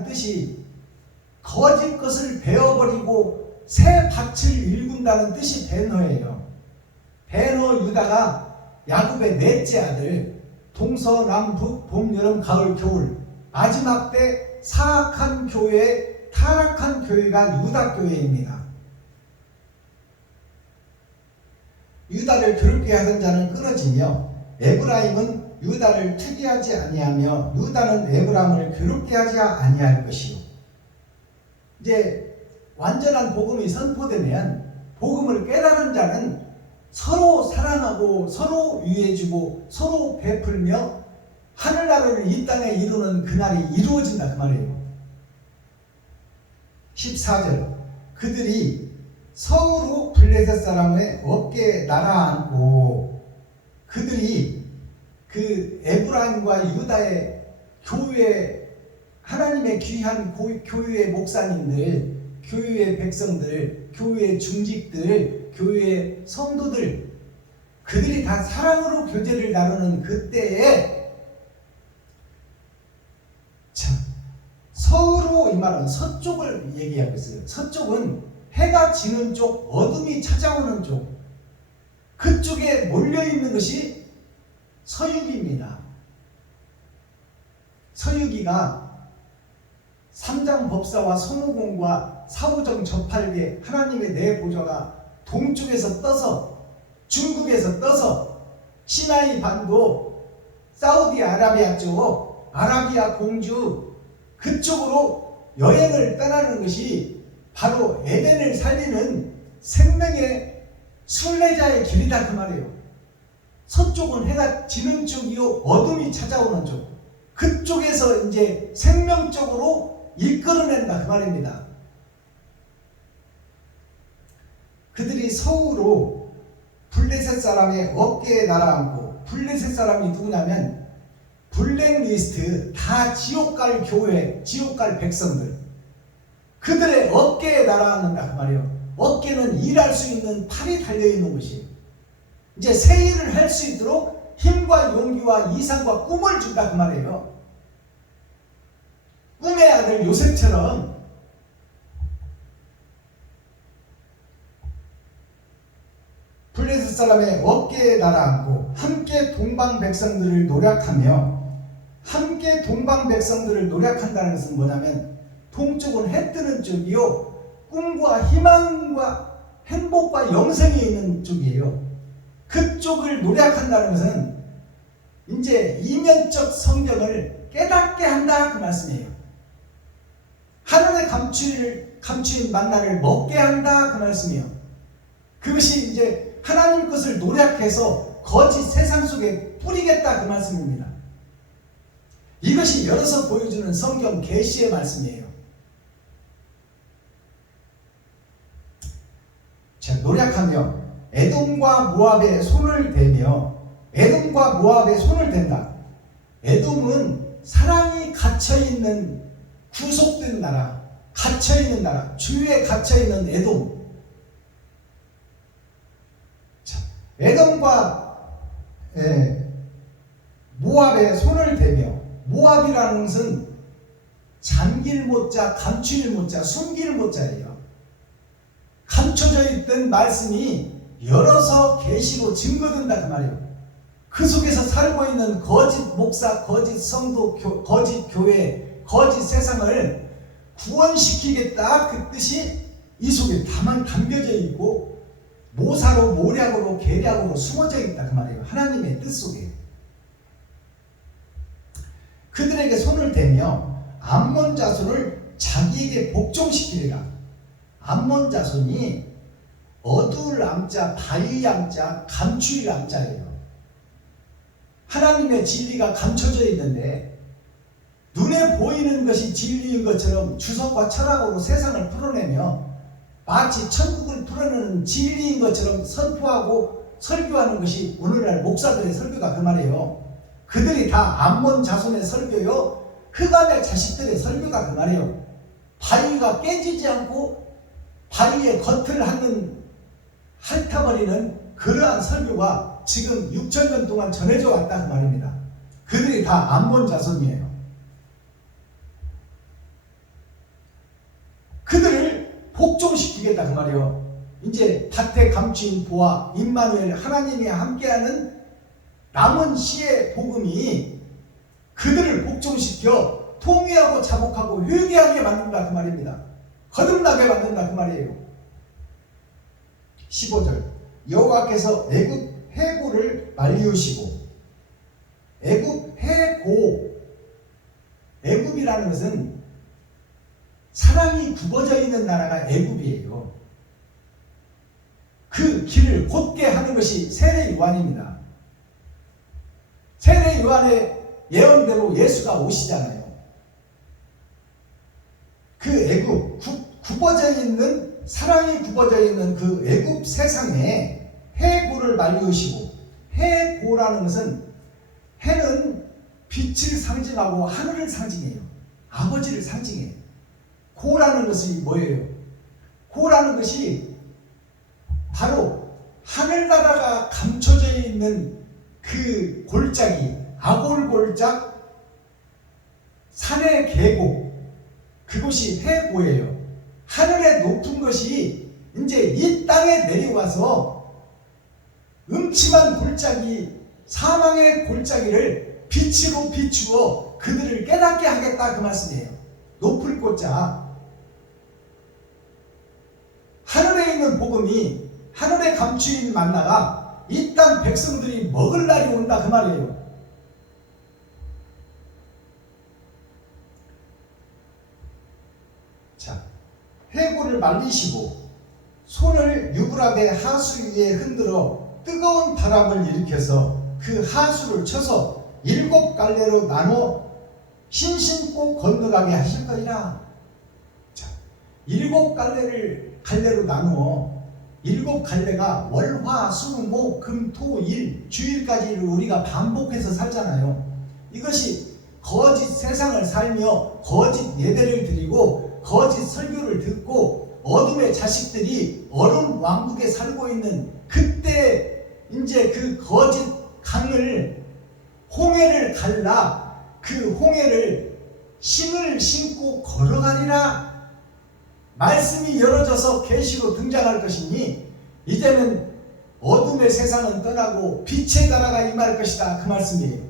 뜻이 거짓 것을 베어버리고 새 밭을 일군다는 뜻이 벤허예요. 벤허 유다가 야곱의 넷째 아들, 동서남북 봄 여름 가을 겨울 마지막 때 사악한 교회, 타락한 교회가 유다 교회입니다. 유다를 괴롭게 하던 자는 끊어지며, 에브라임은 유다를 투기하지 아니하며 유다는 에브라임을 괴롭게 하지 아니할 것이요. 이제 완전한 복음이 선포되면 복음을 깨달은 자는 서로 사랑하고 서로 위해주고 서로 베풀며 하늘나라를 이 땅에 이루는 그날이 이루어진다 그 말이에요. 14절, 그들이 서로 블레셋 사람의 어깨에 날아앉고, 그들이 그 에브라임과 유다의 교회, 하나님의 귀한 교회의 목사님들, 교회의 백성들, 교회의 중직들, 교회의 성도들, 그들이 다 사랑으로 교제를 나누는 그때에, 자, 서로, 이 말은 서쪽을 얘기하고 있어요. 서쪽은 해가 지는 쪽, 어둠이 찾아오는 쪽, 그쪽에 몰려있는 것이 서유기입니다. 서유기가 삼장 법사와 손오공과 사오정 저팔계, 하나님의 네 보좌가 동쪽에서 떠서, 중국에서 떠서 시나이 반도, 사우디아라비아 쪽, 아라비아 공주 그쪽으로 여행을 떠나는 것이 바로 에덴을 살리는 생명의 순례자의 길이다 그 말이에요. 서쪽은 해가 지는 쪽이요, 어둠이 찾아오는 쪽, 그쪽에서 이제 생명적으로 이끌어낸다 그 말입니다. 그들이 서우로 블레셋 사람의 어깨에 날아앉고, 블레셋 사람이 누구냐면 블랙리스트, 다 지옥 갈 교회, 지옥 갈 백성들, 그들의 어깨에 날아앉는다 그 말이에요. 어깨는 일할 수 있는 팔이 달려있는 것이, 이제 새 일을 할 수 있도록 힘과 용기와 이상과 꿈을 준다 그 말이에요. 꿈의 아들 요셉처럼 블레셋 사람의 어깨에 날아앉고 함께 동방 백성들을 노략하며, 함께 동방 백성들을 노략한다는 것은 뭐냐면, 동쪽은 해 뜨는 쪽이요, 꿈과 희망과 행복과 영생이 있는 쪽이에요. 그쪽을 노략한다는 것은 이제 이면적 성경을 깨닫게 한다 그 말씀이에요. 하늘의 감추인 만나를 먹게 한다 그 말씀이에요. 그것이 이제 하나님 것을 노략해서 거짓 세상 속에 뿌리겠다 그 말씀입니다. 이것이 열어서 보여주는 성경 계시의 말씀이에요. 자, 노략하며 에돔과 모압에 손을 대며, 에돔과 모압에 손을 댄다. 에돔은 사랑이 갇혀있는, 구속된 나라, 갇혀있는 나라, 주에 갇혀있는 에돔. 자, 에돔과 모압에 손을 대며, 모압이라는 것은 잠길 못자, 감출 못자, 숨길 못자예요. 감춰져 있던 말씀이 열어서 계시로 증거된다 그 말이에요. 그 속에서 살고 있는 거짓 목사, 거짓 성도, 거짓 교회, 거짓 세상을 구원시키겠다 그 뜻이 이 속에 다만 담겨져 있고 모사로 모략으로 계략으로 숨어져 있다 그 말이에요. 하나님의 뜻 속에. 그들에게 손을 대며 암몬 자손을 자기에게 복종시키리라. 암몬 자손이 어두울 암자, 바위 암자, 감추일 암자예요. 하나님의 진리가 감춰져 있는데 눈에 보이는 것이 진리인 것처럼 주석과 철학으로 세상을 풀어내며 마치 천국을 풀어내는 진리인 것처럼 선포하고 설교하는 것이 오늘날 목사들의 설교다 그 말이에요. 그들이 다 암몬 자손의 설교요, 흑암의 자식들의 설교다 그 말이에요. 바위가 깨지지 않고 바위의 겉을 핥아버리는 그러한 설교가 지금 6,000년 동안 전해져 왔다 그 말입니다. 그들이 다 암몬 자손이에요. 그들을 복종시키겠다 그 말이에요. 이제 밭에 감추인 보아 임마누엘 하나님이 함께하는 남은 시의 복음이 그들을 복종시켜 통회하고 자복하고 회개하게 만든다 그 말입니다. 거듭나게 만든다 그 말이에요. 15절 여호와께서 애굽 해고를 말리우시고, 애굽 해고, 애굽이라는 것은 사랑이 굽어져 있는 나라가 애굽이에요. 그 길을 곧게 하는 것이 세례 요한입니다. 세례 요한의 예언대로 예수가 오시잖아요. 그 애굽, 굽어져 있는, 사랑이 굽어져 있는 그 애굽 세상에 해고를 말리우시고, 해고라는 것은, 해는 빛을 상징하고 하늘을 상징해요. 아버지를 상징해요. 고라는 것이 뭐예요? 고라는 것이 바로 하늘나라가 감춰져 있는 그 골짜기, 아골골짝, 산의 계곡, 그곳이 해고예요. 하늘의 높은 것이 이제 이 땅에 내려와서 음침한 골짜기, 사망의 골짜기를 빛으로 비추어 그들을 깨닫게 하겠다 그 말씀이에요. 높을 골짜, 하늘에 있는 복음이, 하늘에 감추인 만나가 이 땅 백성들이 먹을 날이 온다 그 말이에요. 자, 해고를 말리시고 손을 유브라데 하수 위에 흔들어 뜨거운 바람을 일으켜서 그 하수를 쳐서 7갈래로 나눠 신신고 건너가게 하실 거리라. 자, 7갈래로 나누어 7갈래가 월, 화, 수, 목, 금, 토, 일, 주일까지를 우리가 반복해서 살잖아요. 이것이 거짓 세상을 살며 거짓 예배를 드리고 거짓 설교를 듣고 어둠의 자식들이 어둠 왕국에 살고 있는 그때 이제 그 거짓 강을, 홍해를 갈라 그 홍해를 신을 신고 걸어가리라. 말씀이 열어져서 계시로 등장할 것이니 이제는 어둠의 세상은 떠나고 빛의 나라가 임할 것이다 그 말씀이에요.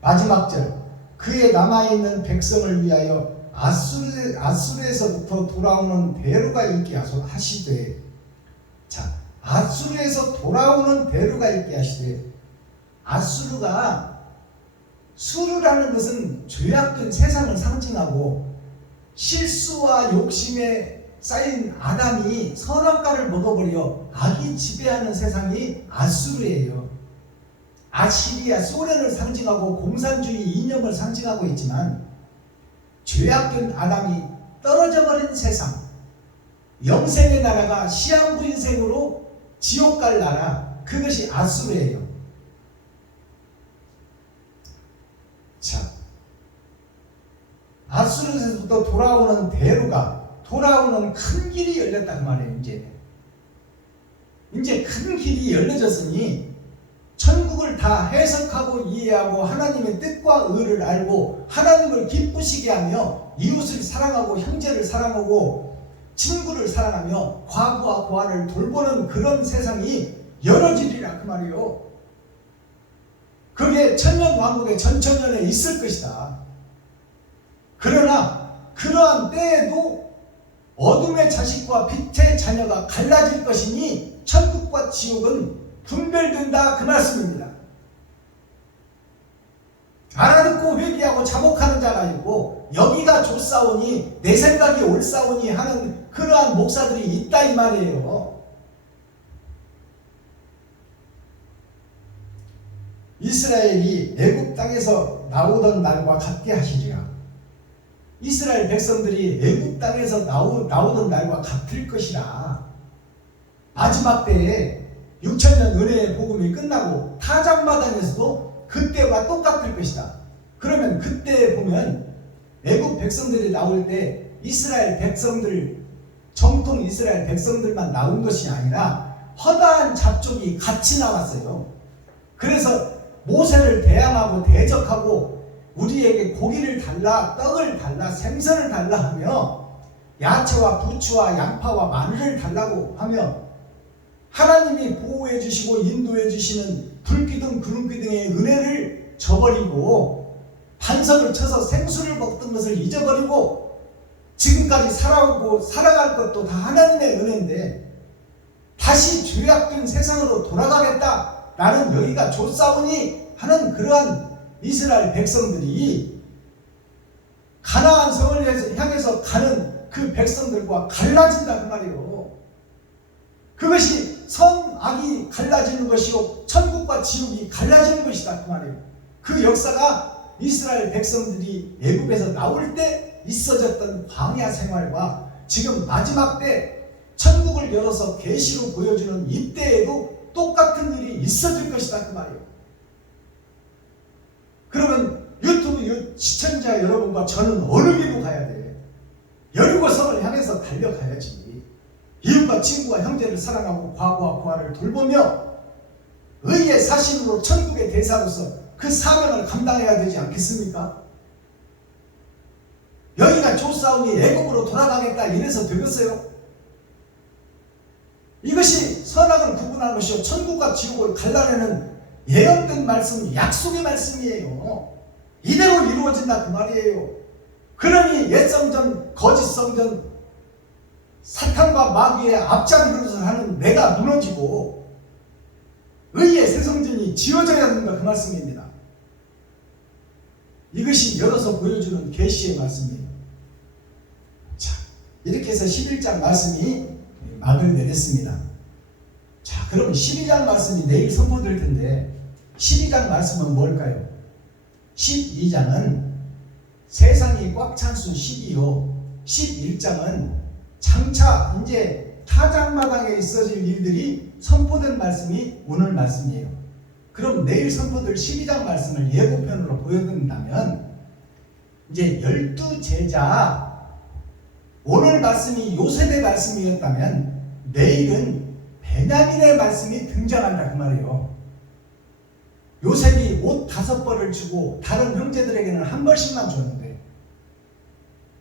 마지막 절, 그의 남아있는 백성을 위하여 아수르에서부터 돌아오는 대로가 있게 하시되, 자, 아수르에서 돌아오는 대로가 있게 하시되, 아수르가, 수르라는 것은 죄악된 세상을 상징하고 실수와 욕심에 쌓인 아담이 선악과를 먹어버려 악이 지배하는 세상이 아수르예요. 아시리아, 소련을 상징하고 공산주의 이념을 상징하고 있지만 죄악된 아담이 떨어져 버린 세상, 영생의 나라가 시한부 인생으로 지옥 갈 나라, 그것이 아수르예요. 자, 아수르에서부터 돌아오는 대로가, 돌아오는 큰 길이 열렸단 말이에요. 이제 큰 길이 열려졌으니 천국을 다 해석하고 이해하고 하나님의 뜻과 의를 알고 하나님을 기쁘시게 하며 이웃을 사랑하고 형제를 사랑하고 친구를 사랑하며 과부와 고아를 돌보는 그런 세상이 열어지리라 그 말이요. 그게 천년왕국의 전천년에 있을 것이다. 그러나 그러한 때에도 어둠의 자식과 빛의 자녀가 갈라질 것이니 천국과 지옥은 분별된다 그 말씀입니다. 알아듣고 회개하고 자복하는 자가 있고 여기가 좋사오니 내 생각이 옳사오니 하는 그러한 목사들이 있다 이 말이에요. 이스라엘이 애굽 땅에서 나오던 날과 같게 하시리라. 이스라엘 백성들이 애굽 땅에서 나오던 날과 같을 것이라. 마지막 때에 6천년 은혜의 복음이 끝나고 타작마당에서도 그때와 똑같을 것이다. 그러면 그때 보면 애굽 백성들이 나올 때 이스라엘 백성들, 정통 이스라엘 백성들만 나온 것이 아니라 허다한 잡족이 같이 나왔어요. 그래서 모세를 대항하고 대적하고 우리에게 고기를 달라, 떡을 달라, 생선을 달라 하며 야채와 부추와 양파와 마늘을 달라고 하며 하나님이 보호해 주시고 인도해 주시는 불기둥 구름기둥의 은혜를 저버리고 반석을 쳐서 생수를 먹던 것을 잊어버리고 지금까지 살아오고 살아갈 것도 다 하나님의 은혜인데 다시 죄악된 세상으로 돌아가겠다, 나는 여기가 좋사오니 하는 그러한 이스라엘 백성들이 가나안 성을 향해서 가는 그 백성들과 갈라진다 그 말이에요. 그것이 선악이 갈라지는 것이요 천국과 지옥이 갈라지는 것이다 그 말이에요. 그 역사가 이스라엘 백성들이 애굽에서 나올 때 있어졌던 광야 생활과 지금 마지막 때 천국을 열어서 계시로 보여주는 이때에도 똑같은 일이 있어질 것이다 그 말이에요. 그러면 유튜브 시청자 여러분과 저는 어느 길로 가야 돼? 여리고성을 향해서 달려가야지. 이웃과 친구와 형제를 사랑하고 과부와 고아를 돌보며 의의 사신으로 천국의 대사로서 그 사명을 감당해야 되지 않겠습니까? 여기가 좋사오니 애굽으로 돌아가겠다 이래서 되겠어요? 이것이 선악을 구분하는 것이요 천국과 지옥을 갈라내는 예언된 말씀, 약속의 말씀이에요. 이대로 이루어진다 그 말이에요. 그러니 옛성전, 거짓성전, 사탄과 마귀의 앞잡이 노릇을 하는 내가 무너지고 의의 새성전이 지어져야 된다 그 말씀입니다. 이것이 열어서 보여주는 계시의 말씀이에요. 자, 이렇게 해서 11장 말씀이 막을 내렸습니다. 자, 그럼 12장 말씀이 내일 선포될 텐데 12장 말씀은 뭘까요? 12장은 세상이 꽉 찬 수 12요 11장은 장차 이제 타작마당에 있어질 일들이 선포된 말씀이 오늘 말씀이에요. 그럼 내일 선포될 12장 말씀을 예고편으로 보여드린다면 이제 12제자, 오늘 말씀이 요셉의 말씀이었다면 내일은 베냐민의 말씀이 등장한다 그 말이에요. 요셉이 옷 5벌을 주고 다른 형제들에게는 한 벌씩만 줬는데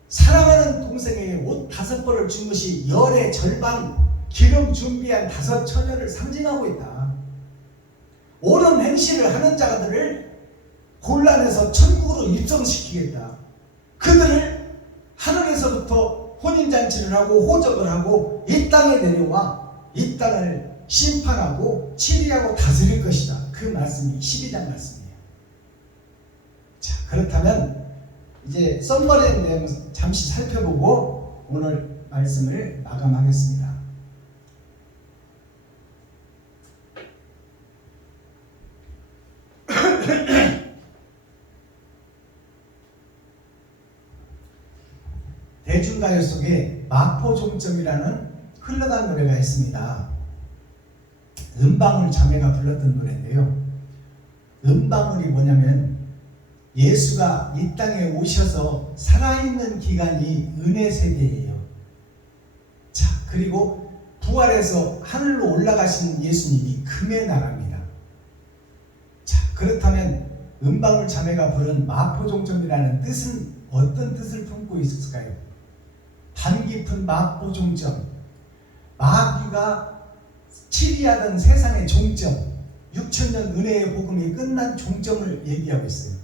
사랑하는 동생에게 옷 5벌을 준 것이 열의 절반 기름 준비한 5 처녀를 상징하고 있다. 옳은 행실을 하는 자들을 골라내서 천국으로 입성시키겠다. 그들을 하늘에서부터 혼인잔치를 하고 호적을 하고 이 땅에 내려와 이 땅을 심판하고 치리하고 다스릴 것이다. 그 말씀이 12장 말씀이에요. 자, 그렇다면 이제 썸머리의 내용 잠시 살펴보고 오늘 말씀을 마감하겠습니다. 대중가요 속에 마포종점이라는 흘러간 노래가 있습니다. 은방울 자매가 불렀던 노래인데요. 은방울이 뭐냐면 예수가 이 땅에 오셔서 살아있는 기간이 은혜 세대예요. 자, 그리고 부활해서 하늘로 올라가시는 예수님이 금의 나라입니다. 자, 그렇다면 은방울 자매가 부른 마포종점이라는 뜻은 어떤 뜻을 품고 있을까요? 반 깊은 마포종점, 마귀가 치리하던 세상의 종점, 6천년 은혜의 복음이 끝난 종점을 얘기하고 있어요.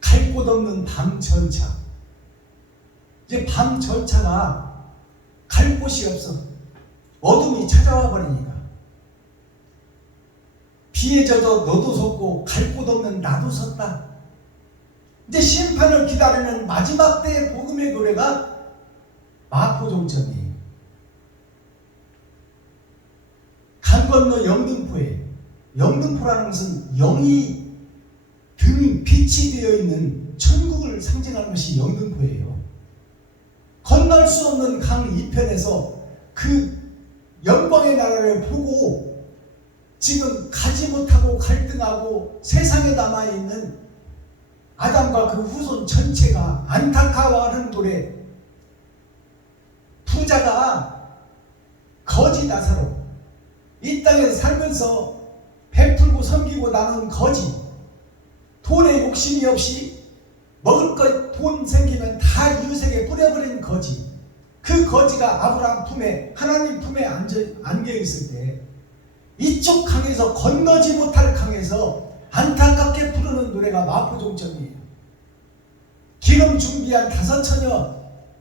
갈 곳 없는 밤 전차. 이제 밤 전차가 갈 곳이 없어. 어둠이 찾아와 버리니까. 비에 젖어 너도 섰고 갈 곳 없는 나도 섰다. 이제 심판을 기다리는 마지막 때의 복음의 노래가 마포종점이에요. 강 건너 영등포에, 영등포라는 것은 영이 빛이 되어 있는 천국을 상징하는 것이 영등포예요. 건널 수 없는 강 이편에서 그 영광의 나라를 보고 지금 가지 못하고 갈등하고 세상에 남아있는 아담과 그 후손 전체가 안타까워하는 노래. 부자가 거지 나사로 이 땅에서 살면서 베풀고 섬기고 나눈 거지, 돈에 욕심이 없이 먹을 것 돈 생기면 다 이웃에게 뿌려버린 거지. 그 거지가 아브라함 품에, 하나님 품에 안겨 있을 때 이쪽 강에서 건너지 못할 강에서 안타깝게 부르는 노래가 마포종점이에요. 기름 준비한 다섯 처녀,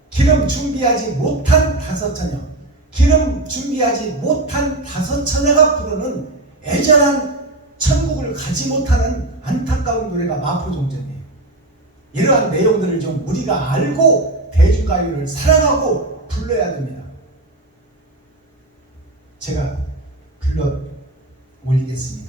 기름 준비하지 못한 다섯 처녀, 기름 준비하지 못한 다섯 처녀가 부르는 애절한 천국을 가지 못하는 안타까운 노래가 마포종점이에요. 이러한 내용들을 좀 우리가 알고 대중가요를 사랑하고 불러야 됩니다. 제가 불러 올리겠습니다.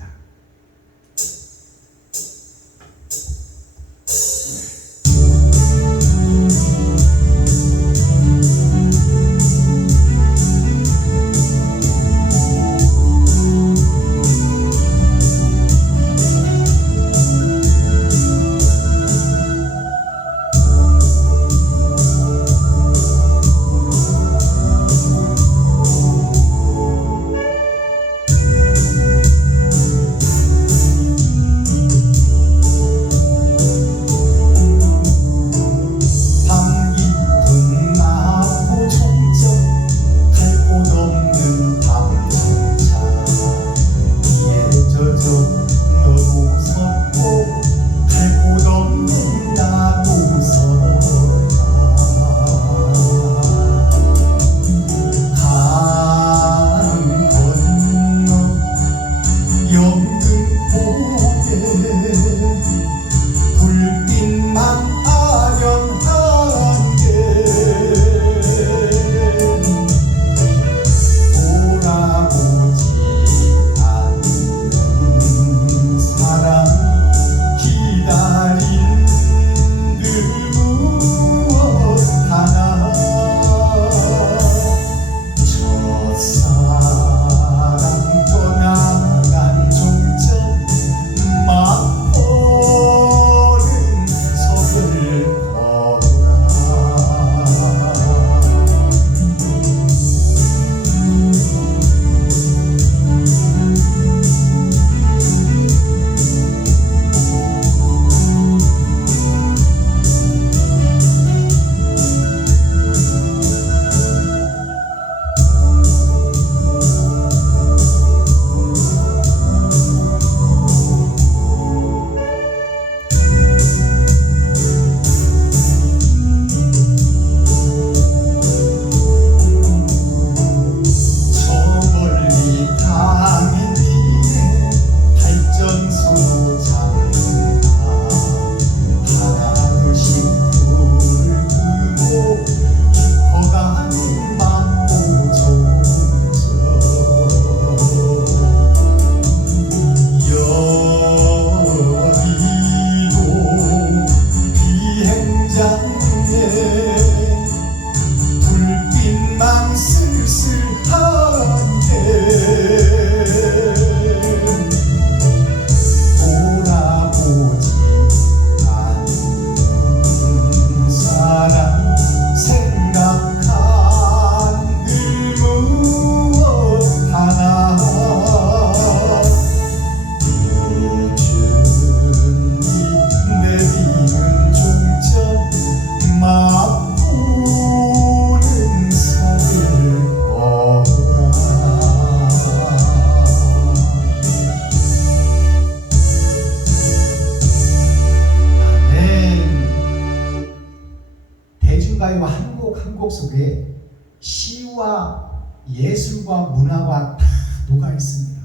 대중가요 한 곡 한 곡 속에 시와 예술과 문화가 다 녹아 있습니다.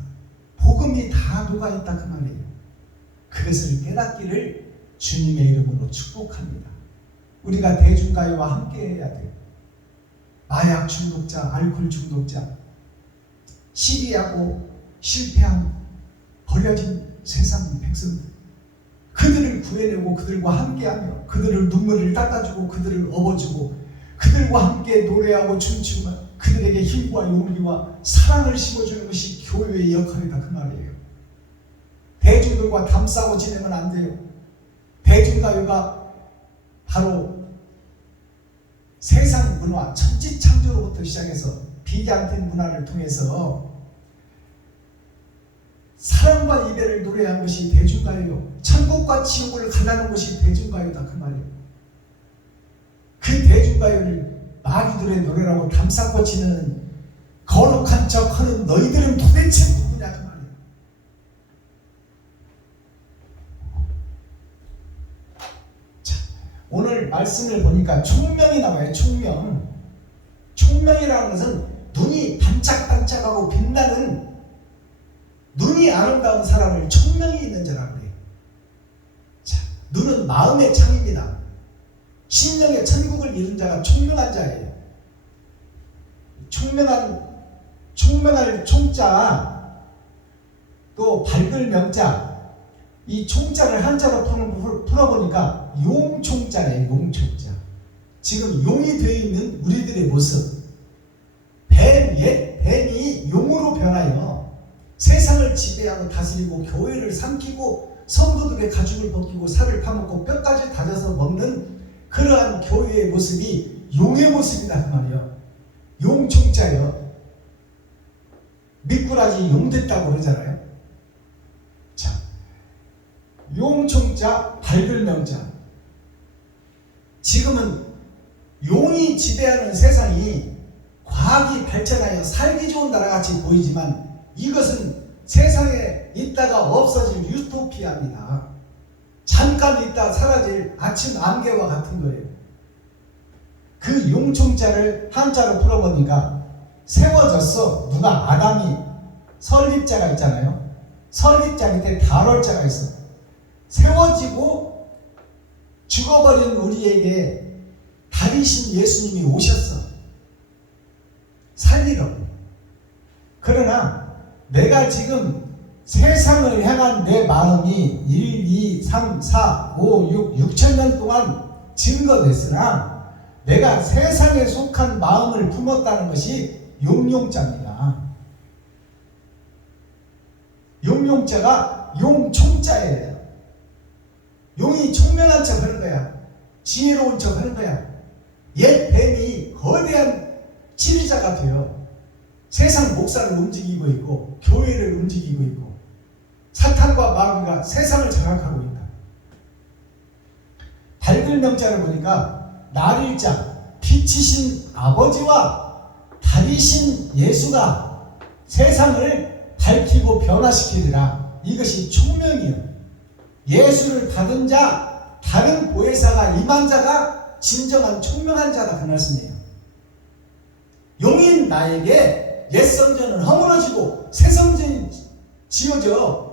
복음이 다 녹아 있다 그 말이에요. 그것을 깨닫기를 주님의 이름으로 축복합니다. 우리가 대중가요와 함께 해야 돼요. 마약 중독자, 알코올 중독자, 시비하고 실패한 버려진 세상 백성들, 그들을 구해내고 그들과 함께하며 그들을 눈물을 닦아주고 그들을 업어주고 그들과 함께 노래하고 춤추며 그들에게 힘과 용기와 사랑을 심어주는 것이 교회의 역할이다 그 말이에요. 대중들과 담싸고 지내면 안 돼요. 대중가요가 바로 세상 문화, 천지창조로부터 시작해서 비장된 문화를 통해서 사랑과 이별을 노래한 것이 대중가요요. 천국과 지옥을 갈라는 것이 대중가요다 그 말이에요. 그 대중가요를 마귀들의 노래라고 담쌓고 지내는 거룩한 척하는 너희들은 도대체 누구냐 그 말이에요. 자, 오늘 말씀을 보니까 총명이 나와요. 총명. 총명이라는 것은 눈이 반짝반짝하고 빛나는, 눈이 아름다운 사람을 총명이 있는 자라고 해요. 자, 눈은 마음의 창입니다. 심령의 천국을 이룬 자가 총명한 자예요. 총명할 총자, 또 밝을 명자, 이 총자를 한자로 풀어보니까 용총자예요. 용총자. 지금 용이 되어 있는 우리들의 모습, 뱀이 용으로 변하여 세상을 지배하고 다스리고 교회를 삼키고 성도들의 가죽을 벗기고 살을 파먹고 뼈까지 다져서 먹는 그러한 교회의 모습이 용의 모습이다 그 말이에요. 용총자요. 미꾸라지 용 됐다고 그러잖아요. 자, 용총자, 밝을 명자. 지금은 용이 지배하는 세상이 과학이 발전하여 살기 좋은 나라같이 보이지만 이것은 세상에 있다가 없어질 유토피아입니다. 잠깐 있다 사라질 아침 안개와 같은 거예요. 그 용총자를 한자로 풀어보니까 세워졌어. 누가? 아담이. 설립자가 있잖아요. 설립자 밑에 다롤자가 있어. 세워지고 죽어버린 우리에게 다리신 예수님이 오셨어. 살리러. 그러나 내가 지금 세상을 향한 내 마음이 1, 2, 3, 4, 5, 6, 6천년 동안 증거됐으나 내가 세상에 속한 마음을 품었다는 것이 용용자입니다. 용용자가 용총자예요. 용이 총명한 척 하는 거야. 지혜로운 척 하는 거야. 옛 뱀이 거대한 지휘자 같아요. 세상 목사를 움직이고 있고 교회를 움직이고 있고 사탄과 마귀가 세상을 장악하고 있다. 밝을 명자를 보니까 날일자, 빛이신 아버지와 달이신 예수가 세상을 밝히고 변화시키리라. 이것이 총명이요. 예수를 받은 자, 다른 보혜사가 임한 자가 진정한 총명한 자다 그 말씀이에요. 용인 나에게 옛 성전은 허물어지고 새 성전이 지어져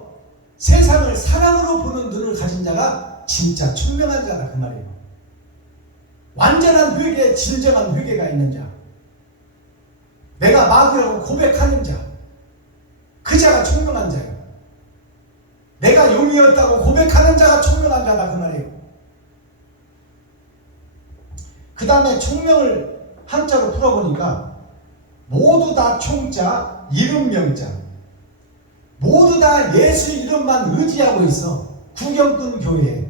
세상을 사랑으로 보는 눈을 가진 자가 진짜 총명한 자다 그 말이에요. 완전한 회개, 진정한 회개가 있는 자, 내가 마귀라고 고백하는 자, 그 자가 총명한 자예요. 내가 용이었다고 고백하는 자가 총명한 자다 그 말이에요. 그 다음에 총명을 한자로 풀어보니까 모두 다 총자, 이름 명자, 모두 다 예수 이름만 의지하고 있어. 구경꾼 교회.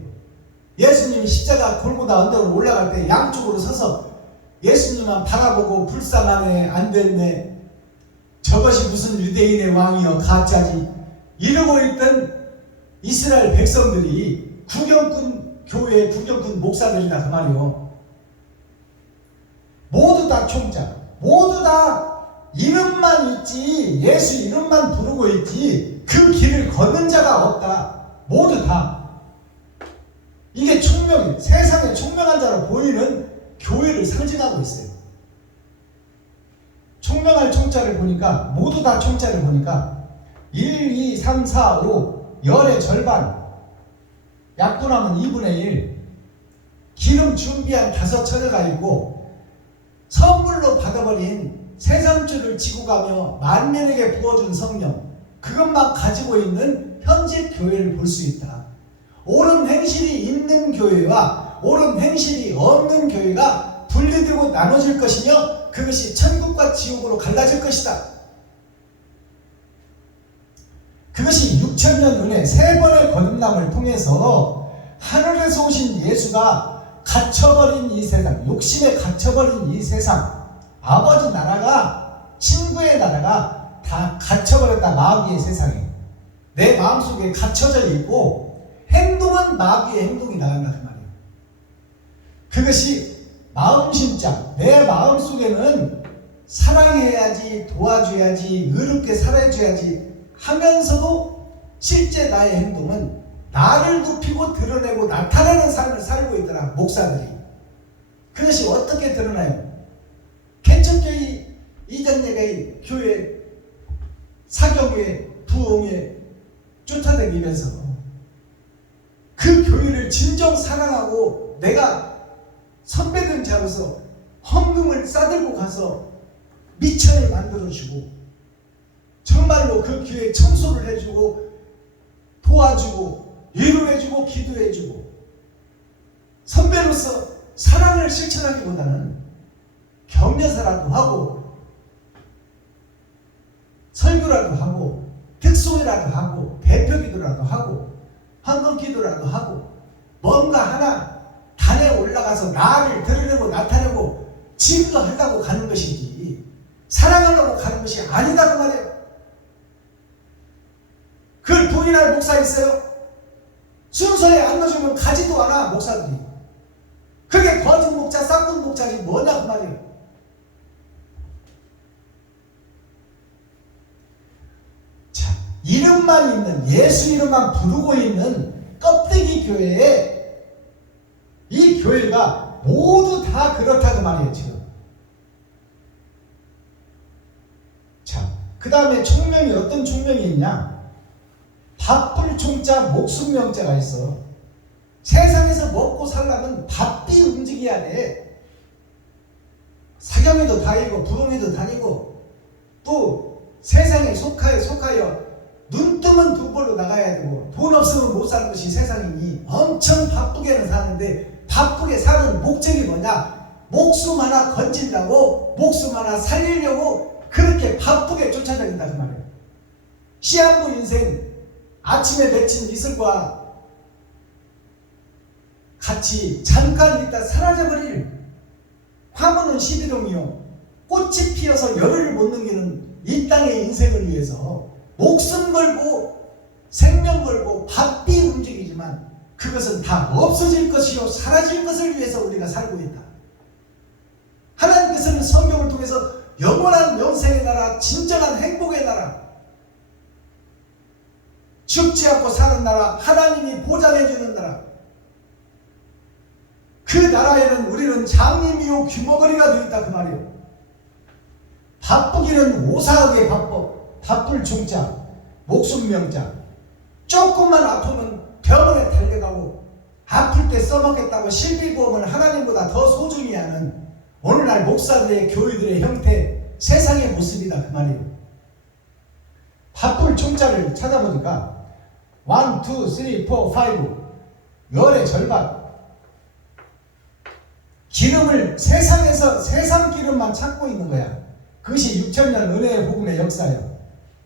예수님이 십자가 골고다 언덕으로 올라갈 때 양쪽으로 서서 예수님만 바라보고 불쌍하네, 안 됐네, 저것이 무슨 유대인의 왕이여, 가짜지, 이러고 있던 이스라엘 백성들이 구경꾼 교회, 구경꾼 목사들이다 그 말이요. 모두 다 총자, 모두 다 이름만 있지, 예수 이름만 부르고 있지, 그 길을 걷는 자가 없다. 모두 다. 이게 총명이에요. 세상에 총명한 자로 보이는 교회를 상징하고 있어요. 총명할 총자를 보니까 모두 다 총자를 보니까 1, 2, 3, 4, 5 열의 절반 약분하면 2분의 1 기름 준비한 5 처녀가 있고 선물로 받아버린 세상줄을 지고 가며 만민에게 부어준 성령 그것만 가지고 있는 현재 교회를 볼 수 있다. 옳은 행실이 있는 교회와 옳은 행실이 없는 교회가 분리되고 나눠질 것이며 그것이 천국과 지옥으로 갈라질 것이다. 그것이 6,000년 은혜 3번의 거듭남을 통해서 하늘에서 오신 예수가 갇혀버린 이 세상, 욕심에 갇혀버린 이 세상, 아버지 나라가, 친구의 나라가 다 갇혀버렸다. 마귀의 세상에 내 마음속에 갇혀져 있고 행동은 마귀의 행동이 나간다 그 말이에요. 그것이 마음심장, 내 마음속에는 사랑해야지, 도와줘야지, 의롭게 살아줘야지 하면서도 실제 나의 행동은 나를 눕히고 드러내고 나타내는 삶을 살고 있더라. 목사들이. 그것이 어떻게 드러나요? 개척교회, 이전예가의 교회, 사경회, 부흥회 쫓아다니면서 그 교회를 진정 사랑하고 내가 선배된 자로서 헌금을 싸들고 가서 미천을 만들어주고 정말로 그 교회에 청소를 해주고 도와주고 위로해주고 기도해주고 선배로서 사랑을 실천하기보다는 격려사라도 하고 설교라도 하고 특송이라도 하고 대표기도라도 하고 헌금기도라도 하고 뭔가 하나 단에 올라가서 나를 드러내고 나타내고 증거하려고 가는 것이지 사랑하려고 가는 것이 아니다고 말이에요. 그걸 부인할 목사 있어요? 순서에 안 넣어주면 가지도 않아 목사들이. 그게 거짓 목자 쌍둥 목자지 뭐냐 그 말이에요. 자, 이름만 있는 예수 이름만 부르고 있는 껍데기 교회에 이 교회가 모두 다 그렇다고 말이에요 지금. 자, 그 다음에 총명이 어떤 총명이 있냐? 밥불 총자 목숨 명자가 있어. 세상에서 먹고 살려면 바삐 움직여야 돼. 사경에도 다니고 부흥에도 다니고 또 세상에 속하여 눈 뜨면 돈 벌러 나가야 되고 돈 없으면 못 사는 것이 세상이니 엄청 바쁘게는 사는데 바쁘게 사는 목적이 뭐냐? 목숨 하나 건진다고 목숨 하나 살리려고 그렇게 바쁘게 쫓아다닌다 그 말이에요. 시한부 인생 아침에 맺힌 이슬과 같이 잠깐 있다 사라져버릴 화무는 11홍이요 꽃이 피어서 열을 못 넘기는 이 땅의 인생을 위해서 목숨 걸고 생명 걸고 바삐 움직이지만 그것은 다 없어질 것이요 사라질 것을 위해서 우리가 살고 있다. 하나님께서는 성경을 통해서 영원한 영생의 나라, 진정한 행복의 나라, 죽지 않고 사는 나라, 하나님이 보장해주는 나라, 그 나라에는 우리는 장님이요 규모거리가 되어있다 그 말이에요. 바쁘기는 오사하게 바쁠 중자, 목숨 명자. 조금만 아프면 병원에 달려가고 아플 때 써먹겠다고 실비보험을 하나님보다 더 소중히 하는 오늘날 목사들의 교회들의 형태, 세상의 모습이다 그 말이에요. 바쁠 중자를 찾아보니까 1, 2, 3, 4, 5 열의 절반 기름을 세상에서 세상 기름만 찾고 있는 거야. 그것이 6,000년 은혜의 복음의 역사예요.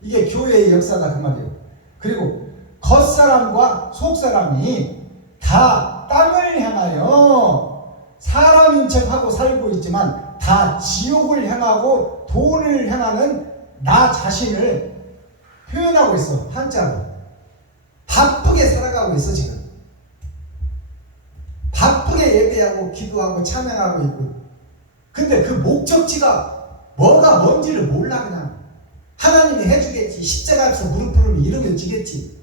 이게 교회의 역사다 그 말이에요. 그리고 겉사람과 속사람이 다 땅을 향하여 사람인 척하고 살고 있지만 다 지옥을 향하고 돈을 향하는 나 자신을 표현하고 있어. 한자로 바쁘게 살아가고 있어 지금. 바쁘게 예배하고 기도하고 찬양하고 있고. 근데 그 목적지가 뭐가 뭔지를 몰라. 그냥 하나님이 해주겠지. 십자가 앞에서 무릎 꿇으면 이루어지겠지.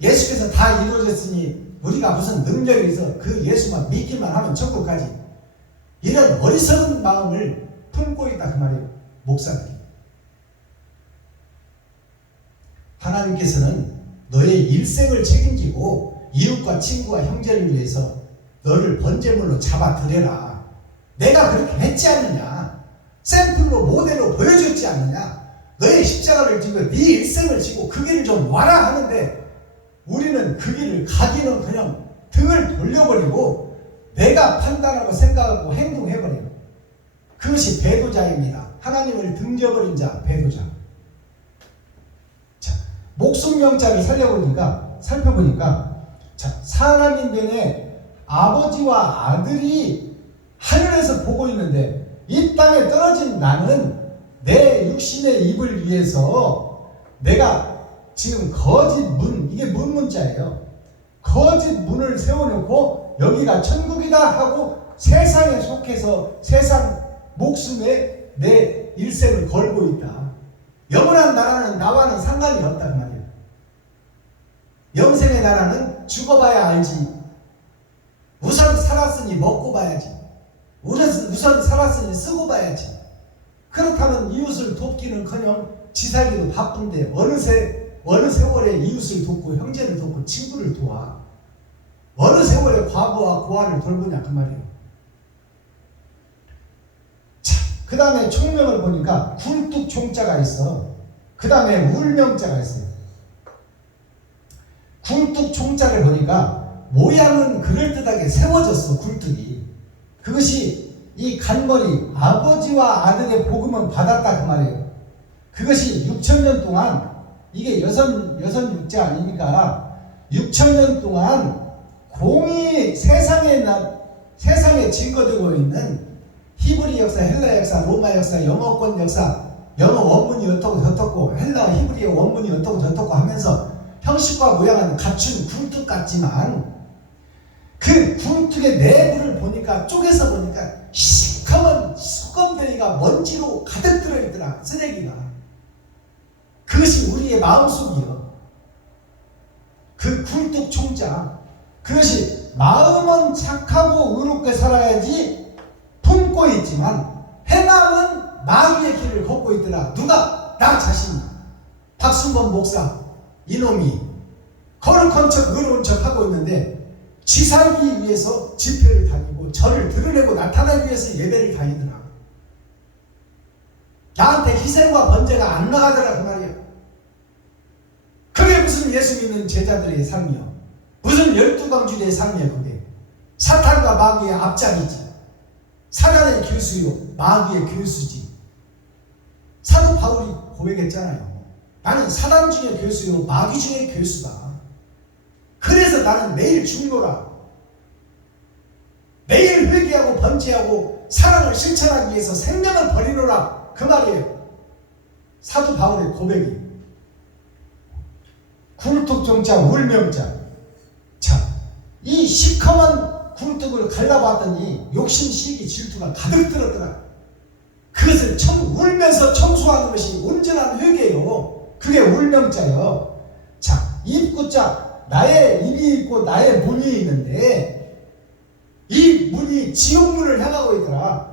예수께서 다 이루어졌으니 우리가 무슨 능력이 있어. 그 예수만 믿기만 하면 천국 가지. 이런 어리석은 마음을 품고 있다 그 말이에요. 목사들이. 하나님께서는 너의 일생을 책임지고 이웃과 친구와 형제를 위해서 너를 번제물로 잡아들여라. 내가 그렇게 했지 않느냐. 샘플로 모델로 보여줬지 않느냐. 너의 십자가를 지고 네 일생을 지고 그 길을 좀 와라 하는데 우리는 그 길을 가기는 그냥 등을 돌려버리고 내가 판단하고 생각하고 행동해버려요. 그것이 배도자입니다. 하나님을 등져버린 자, 배도자. 자, 목숨명자를 살펴보니까 자, 사람인변에 아버지와 아들이 하늘에서 보고 있는데 이 땅에 떨어진 나는 내 육신의 입을 위해서 내가 지금 거짓 문, 이게 문자예요. 거짓 문을 세워놓고 여기가 천국이다 하고 세상에 속해서 세상 목숨에 내 일생을 걸고 있다. 영원한 나라는 나와는 상관이 없다 그 말이에요. 영생의 나라는 죽어봐야 알지. 우선 살았으니 먹고 봐야지. 우선 살았으니 쓰고 봐야지. 그렇다면 이웃을 돕기는커녕 지살기도 바쁜데 어느 세월에 이웃을 돕고 형제를 돕고 친구를 도와. 어느 세월에 과부와 고아를 돌보냐 그 말이에요. 자, 그 다음에 총명을 보니까 굴뚝총자가 있어. 그 다음에 울명자가 있어요. 굴뚝총자를 보니까 모양은 그럴듯하게 세워졌어. 굴뚝이. 그것이 이 간머리 아버지와 아들의 복음은 받았다 그 말이에요. 그것이 6,000년 동안 이게 여선 육자 아닙니까? 6,000년 동안 공이 세상에 증거되고 있는 히브리 역사, 헬라 역사, 로마 역사, 영어권 역사, 영어 원문이 어떻고 저떻고 헬라 히브리의 원문이 어떻고 저떻고 하면서 형식과 모양은 갖춘 굴뚝 같지만 그 굴뚝의 내부를 보니까 쪼개서 보니까 시커먼 수검댕이가 먼지로 가득 들어있더라. 쓰레기가. 그것이 우리의 마음속이요. 그 굴뚝 총자. 그것이 마음은 착하고 의롭게 살아야지 품고 있지만 행함은 마귀의 길을 걷고 있더라. 누가? 나 자신이. 박순범 목사 이놈이 거룩한 척 의로운 척 하고 있는데 지 살기 위해서 집회를 다니고 저를 드러내고 나타나기 위해서 예배를 다니더라. 나한테 희생과 번제가 안 나가더라 그 말이야. 그게 무슨 예수 믿는 제자들의 삶이요. 무슨 12광주리의 삶이야 그게. 사탄과 마귀의 앞장이지. 사단의 교수요 마귀의 교수지. 사도 바울이 고백했잖아요. 나는 사단 중에 교수요 마귀 중에 교수다. 그래서 나는 매일 죽노라. 매일 회개하고 번제하고 사랑을 실천하기 위해서 생명을 버리노라 그 말이에요. 사도 바울의 고백이. 굴뚝종자 울명자. 자, 이 시커먼 굴뚝을 갈라봤더니 욕심, 시기, 질투가 가득 들었더라. 그것을 울면서 청소하는 것이 온전한 회개요. 그게 울명자요. 자, 입구자. 나의 입이 있고 나의 문이 있는데 이 문이 지옥문을 향하고 있더라.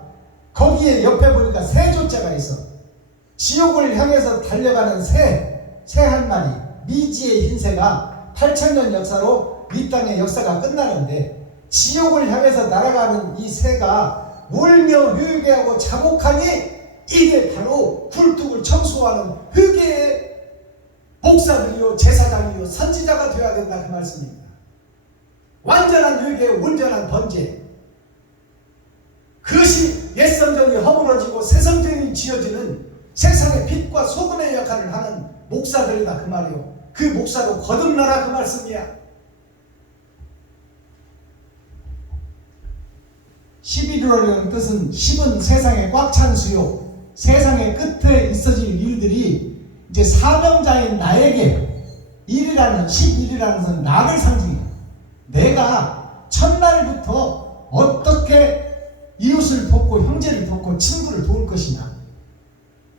거기에 옆에 보니까 새조자가 있어. 지옥을 향해서 달려가는 새 한 마리, 미지의 흰새가 8,000년 역사로 이 땅의 역사가 끝나는데 지옥을 향해서 날아가는 이 새가 울며 회개하고 자복하니 이게 바로 굴뚝을 청소하는 회개의 목사들이요 제사장이요 선지자가 되어야 된다 그 말씀입니다. 완전한 회개, 온전한 번제. 그것이 옛성전이 허물어지고 새성전이 지어지는 세상의 빛과 소금의 역할을 하는 목사들이다 그 말이요. 그 목사로 거듭나라 그 말씀이야. 11월이라는 뜻은 10은 세상에 꽉 찬 수요. 세상의 끝에 있어질 일들이 이제 사명자인 나에게 11이라는 것은 나를 상징해요. 내가 첫날부터 어떻게 이웃을 돕고 형제를 돕고 친구를 도울 것이냐.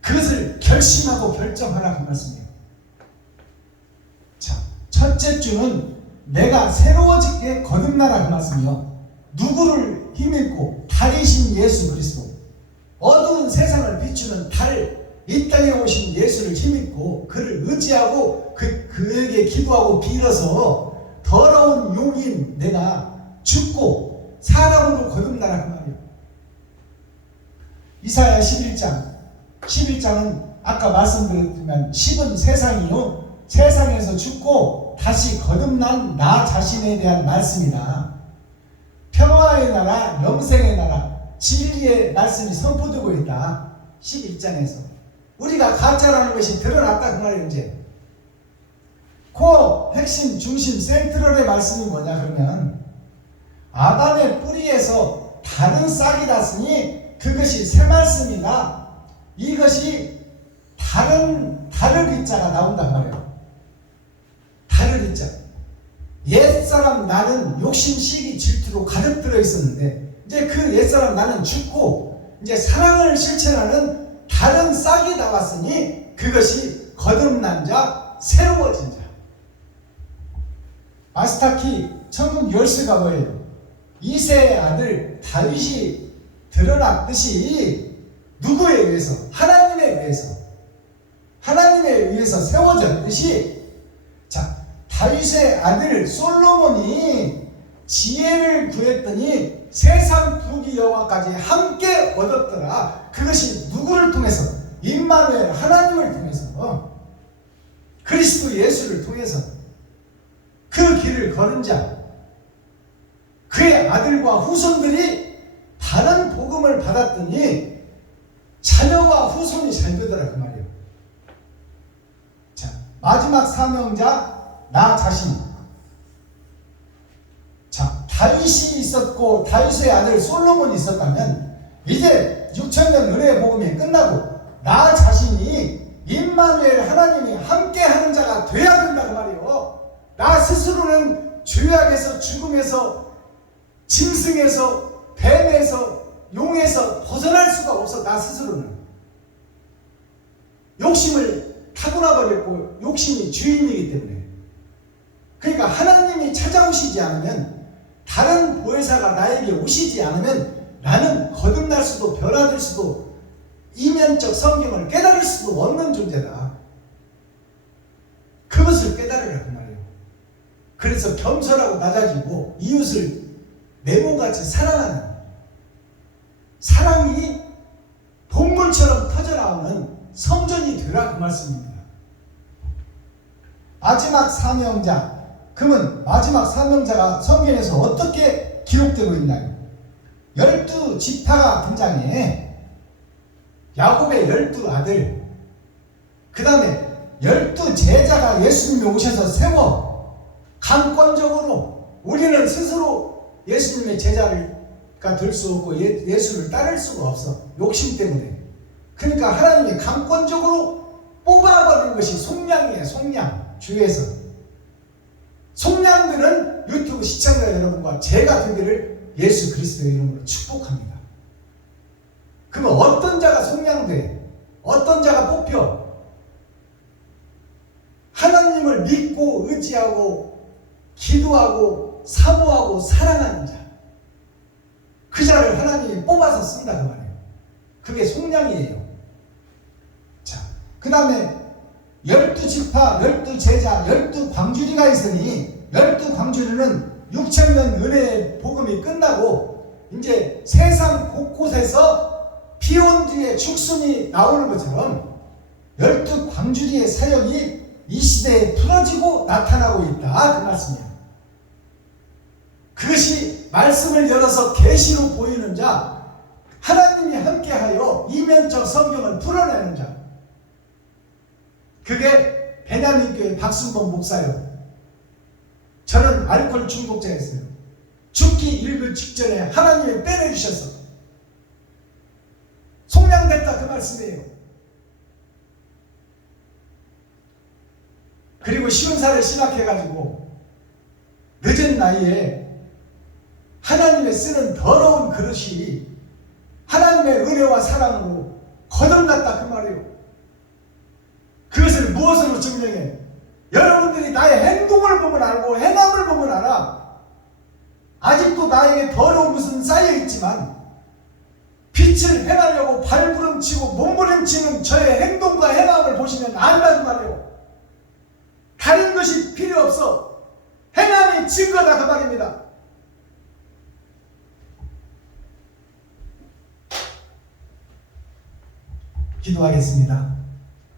그것을 결심하고 결정하라 그 말씀이에요. 자, 첫째 주는 내가 새로워지게 거듭나라 그 말씀이요. 누구를 힘입고 다리신 예수 그리스도, 어두운 세상을 비추는 달, 이 땅에 오신 예수를 힘입고 그를 의지하고 그에게 기도하고 빌어서 더러운 용인 내가 죽고 사람으로 거듭나라 그 말이에요. 이사야 11장은 아까 말씀드렸지만 10은 세상이요, 세상에서 죽고 다시 거듭난 나 자신에 대한 말씀이다. 평화의 나라, 영생의 나라, 진리의 말씀이 선포되고 있다. 11장에서 우리가 가짜라는 것이 드러났다 그 말이에요. 이제 그 핵심 중심 센트럴의 말씀이 뭐냐 그러면, 아담의 뿌리에서 다른 싹이 났으니 그것이 새 말씀이다. 이것이 다를 이자가 나온단 말이에요. 다를 이자. 옛사람 나는 욕심, 시기, 질투로 가득 들어 있었는데 이제 그 옛사람 나는 죽고 이제 사랑을 실천하는 다른 싹이 나왔으니 그것이 거듭난 자, 새로워진 자. 마스터키 천국 열쇠가 뭐예요? 이새의 아들 다윗이 드러났듯이 누구에 의해서? 하나님에 의해서 세워졌듯이, 자, 다윗의 아들 솔로몬이 지혜를 구했더니 세상 부귀 영화까지 함께 얻었더라. 그것이 누구를 통해서? 임마누엘 하나님을 통해서, 그리스도 예수를 통해서 그 길을 걸은 자, 그의 아들과 후손들이 다른 복음을 받았더니 자녀와 후손이 잘 되더라 그 말이에요. 자, 마지막 사명자 나 자신. 자, 다윗이 있었고 다윗의 아들 솔로몬이 있었다면 이제 6,000년 은혜의 복음이 끝나고 나 자신이 임마누엘 하나님이 함께하는 자가 돼야 된다 그 말이에요. 나 스스로는 죄악에서, 죽음에서, 짐승에서, 뱀에서, 용에서 벗어날 수가 없어. 나 스스로는 욕심을 타고나 버렸고 욕심이 주인이기 때문에. 그러니까 하나님이 찾아오시지 않으면, 다른 보혜사가 나에게 오시지 않으면 나는 거듭날 수도 변화될 수도 이면적 성경을 깨달을 수도 없는 존재다. 그것을 깨달으라 그 말이에요. 그래서 겸손하고 낮아지고 이웃을 내 몸같이 사랑하는, 사랑이 동물처럼 터져나오는 성전이 되라 그 말씀입니다. 마지막 사명자. 그러면 마지막 사명자가 성경에서 어떻게 기록되고 있나요? 12지파가 등장해. 야곱의 12아들, 그 다음에 12제자가 예수님이 오셔서 세워. 강권적으로 우리는 스스로 예수님의 제자가 될 수 없고 예수를 따를 수가 없어. 욕심 때문에. 그러니까 하나님이 강권적으로 뽑아버린 것이 속량이에요. 속량. 주에서 속량들은 유튜브 시청자 여러분과 제가 되기를 예수 그리스도의 이름으로 축복합니다. 그러면 어떤 자가 속량돼? 어떤 자가 뽑혀? 하나님을 믿고 의지하고 기도하고 사모하고 사랑하는 자, 그 자를 하나님이 뽑아서 쓴다 그 말이에요. 그게 속량이에요. 자, 그 다음에 12지파, 12제자, 12광주리가 있으니 12광주리는 6,000년 은혜의 복음이 끝나고 이제 세상 곳곳에서 비온 뒤에 죽순이 나오는 것처럼 12광주리의 사역이 이 시대에 풀어지고 나타나고 있다 그 말씀이에요. 그것이 말씀을 열어서 계시로 보이는 자, 하나님이 함께하여 이면적 성경을 풀어내는 자, 그게 베냐민교회 박순범 목사예요. 저는 알코올 중독자였어요. 죽기 일부 직전에 하나님이 빼내주셔서 속량됐다 그 말씀이에요. 그리고 시운사를 신학해가지고 늦은 나이에 하나님의 쓰는 더러운 그릇이 하나님의 은혜와 사랑으로 거듭났다 그 말이에요. 그것을 무엇으로 증명해? 여러분들이 나의 행동을 보면 알고 행함을 보면 알아. 아직도 나에게 더러운 것은 쌓여있지만 빛을 행하려고 발부름치고 몸부림치는 저의 행동과 행함을 보시면 안다는 말이에요. 다른 것이 필요 없어. 행함이 증거다 그 말입니다. 기도하겠습니다.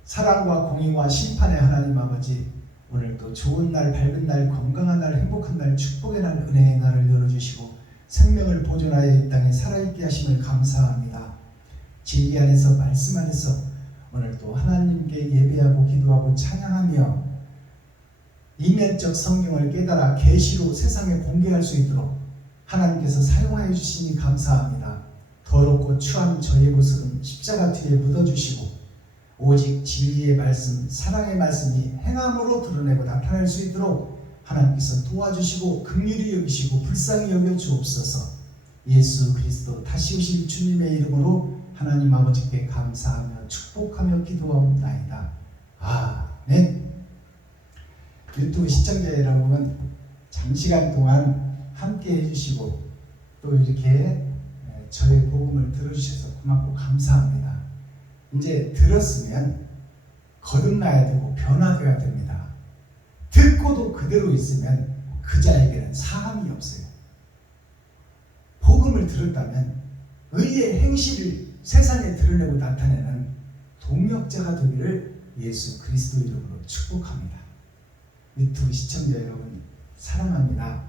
사랑과 공의와 심판의 하나님 아버지, 오늘도 좋은 날, 밝은 날, 건강한 날, 행복한 날, 축복의 날, 은혜의 날을 열어주시고 생명을 보존하여 이 땅에 살아있게 하심을 감사합니다. 진리 안에서, 말씀 안에서 오늘도 하나님께 예배하고 기도하고 찬양하며 이면적 성경을 깨달아 계시로 세상에 공개할 수 있도록 하나님께서 사용하여 주시니 감사합니다. 더럽고 추한 저의 모습은 십자가 뒤에 묻어주시고 오직 진리의 말씀, 사랑의 말씀이 행함으로 드러내고 나타날 수 있도록 하나님께서 도와주시고 긍휼히 여기시고 불쌍히 여겨 주옵소서. 예수 그리스도 다시 오실 주님의 이름으로 하나님 아버지께 감사하며 축복하며 기도하옵나이다. 아멘. 유튜브 시청자 여러분, 장시간 동안 함께 해주시고 또 이렇게 저의 복음을 들어주셔서 고맙고 감사합니다. 이제 들었으면 거듭나야 되고 변화되어야 됩니다. 듣고도 그대로 있으면 그 자에게는 사함이 없어요. 복음을 들었다면 의의 행실을 세상에 드러내고 나타내는 동역자가 되기를 예수 그리스도 이름으로 축복합니다. 유튜브 시청자 여러분, 사랑합니다.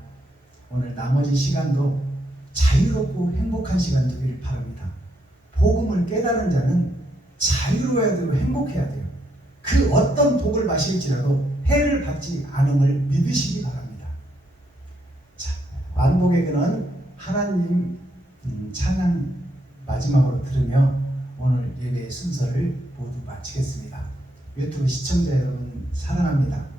오늘 나머지 시간도 자유롭고 행복한 시간 되기를 바랍니다. 복음을 깨달은 자는 자유로워야 되고 행복해야 돼요. 그 어떤 복을 마실지라도 해를 받지 않음을 믿으시기 바랍니다. 자, 만복에게는 하나님 찬양 마지막으로 들으며 오늘 예배의 순서를 모두 마치겠습니다. 유튜브 시청자 여러분, 사랑합니다.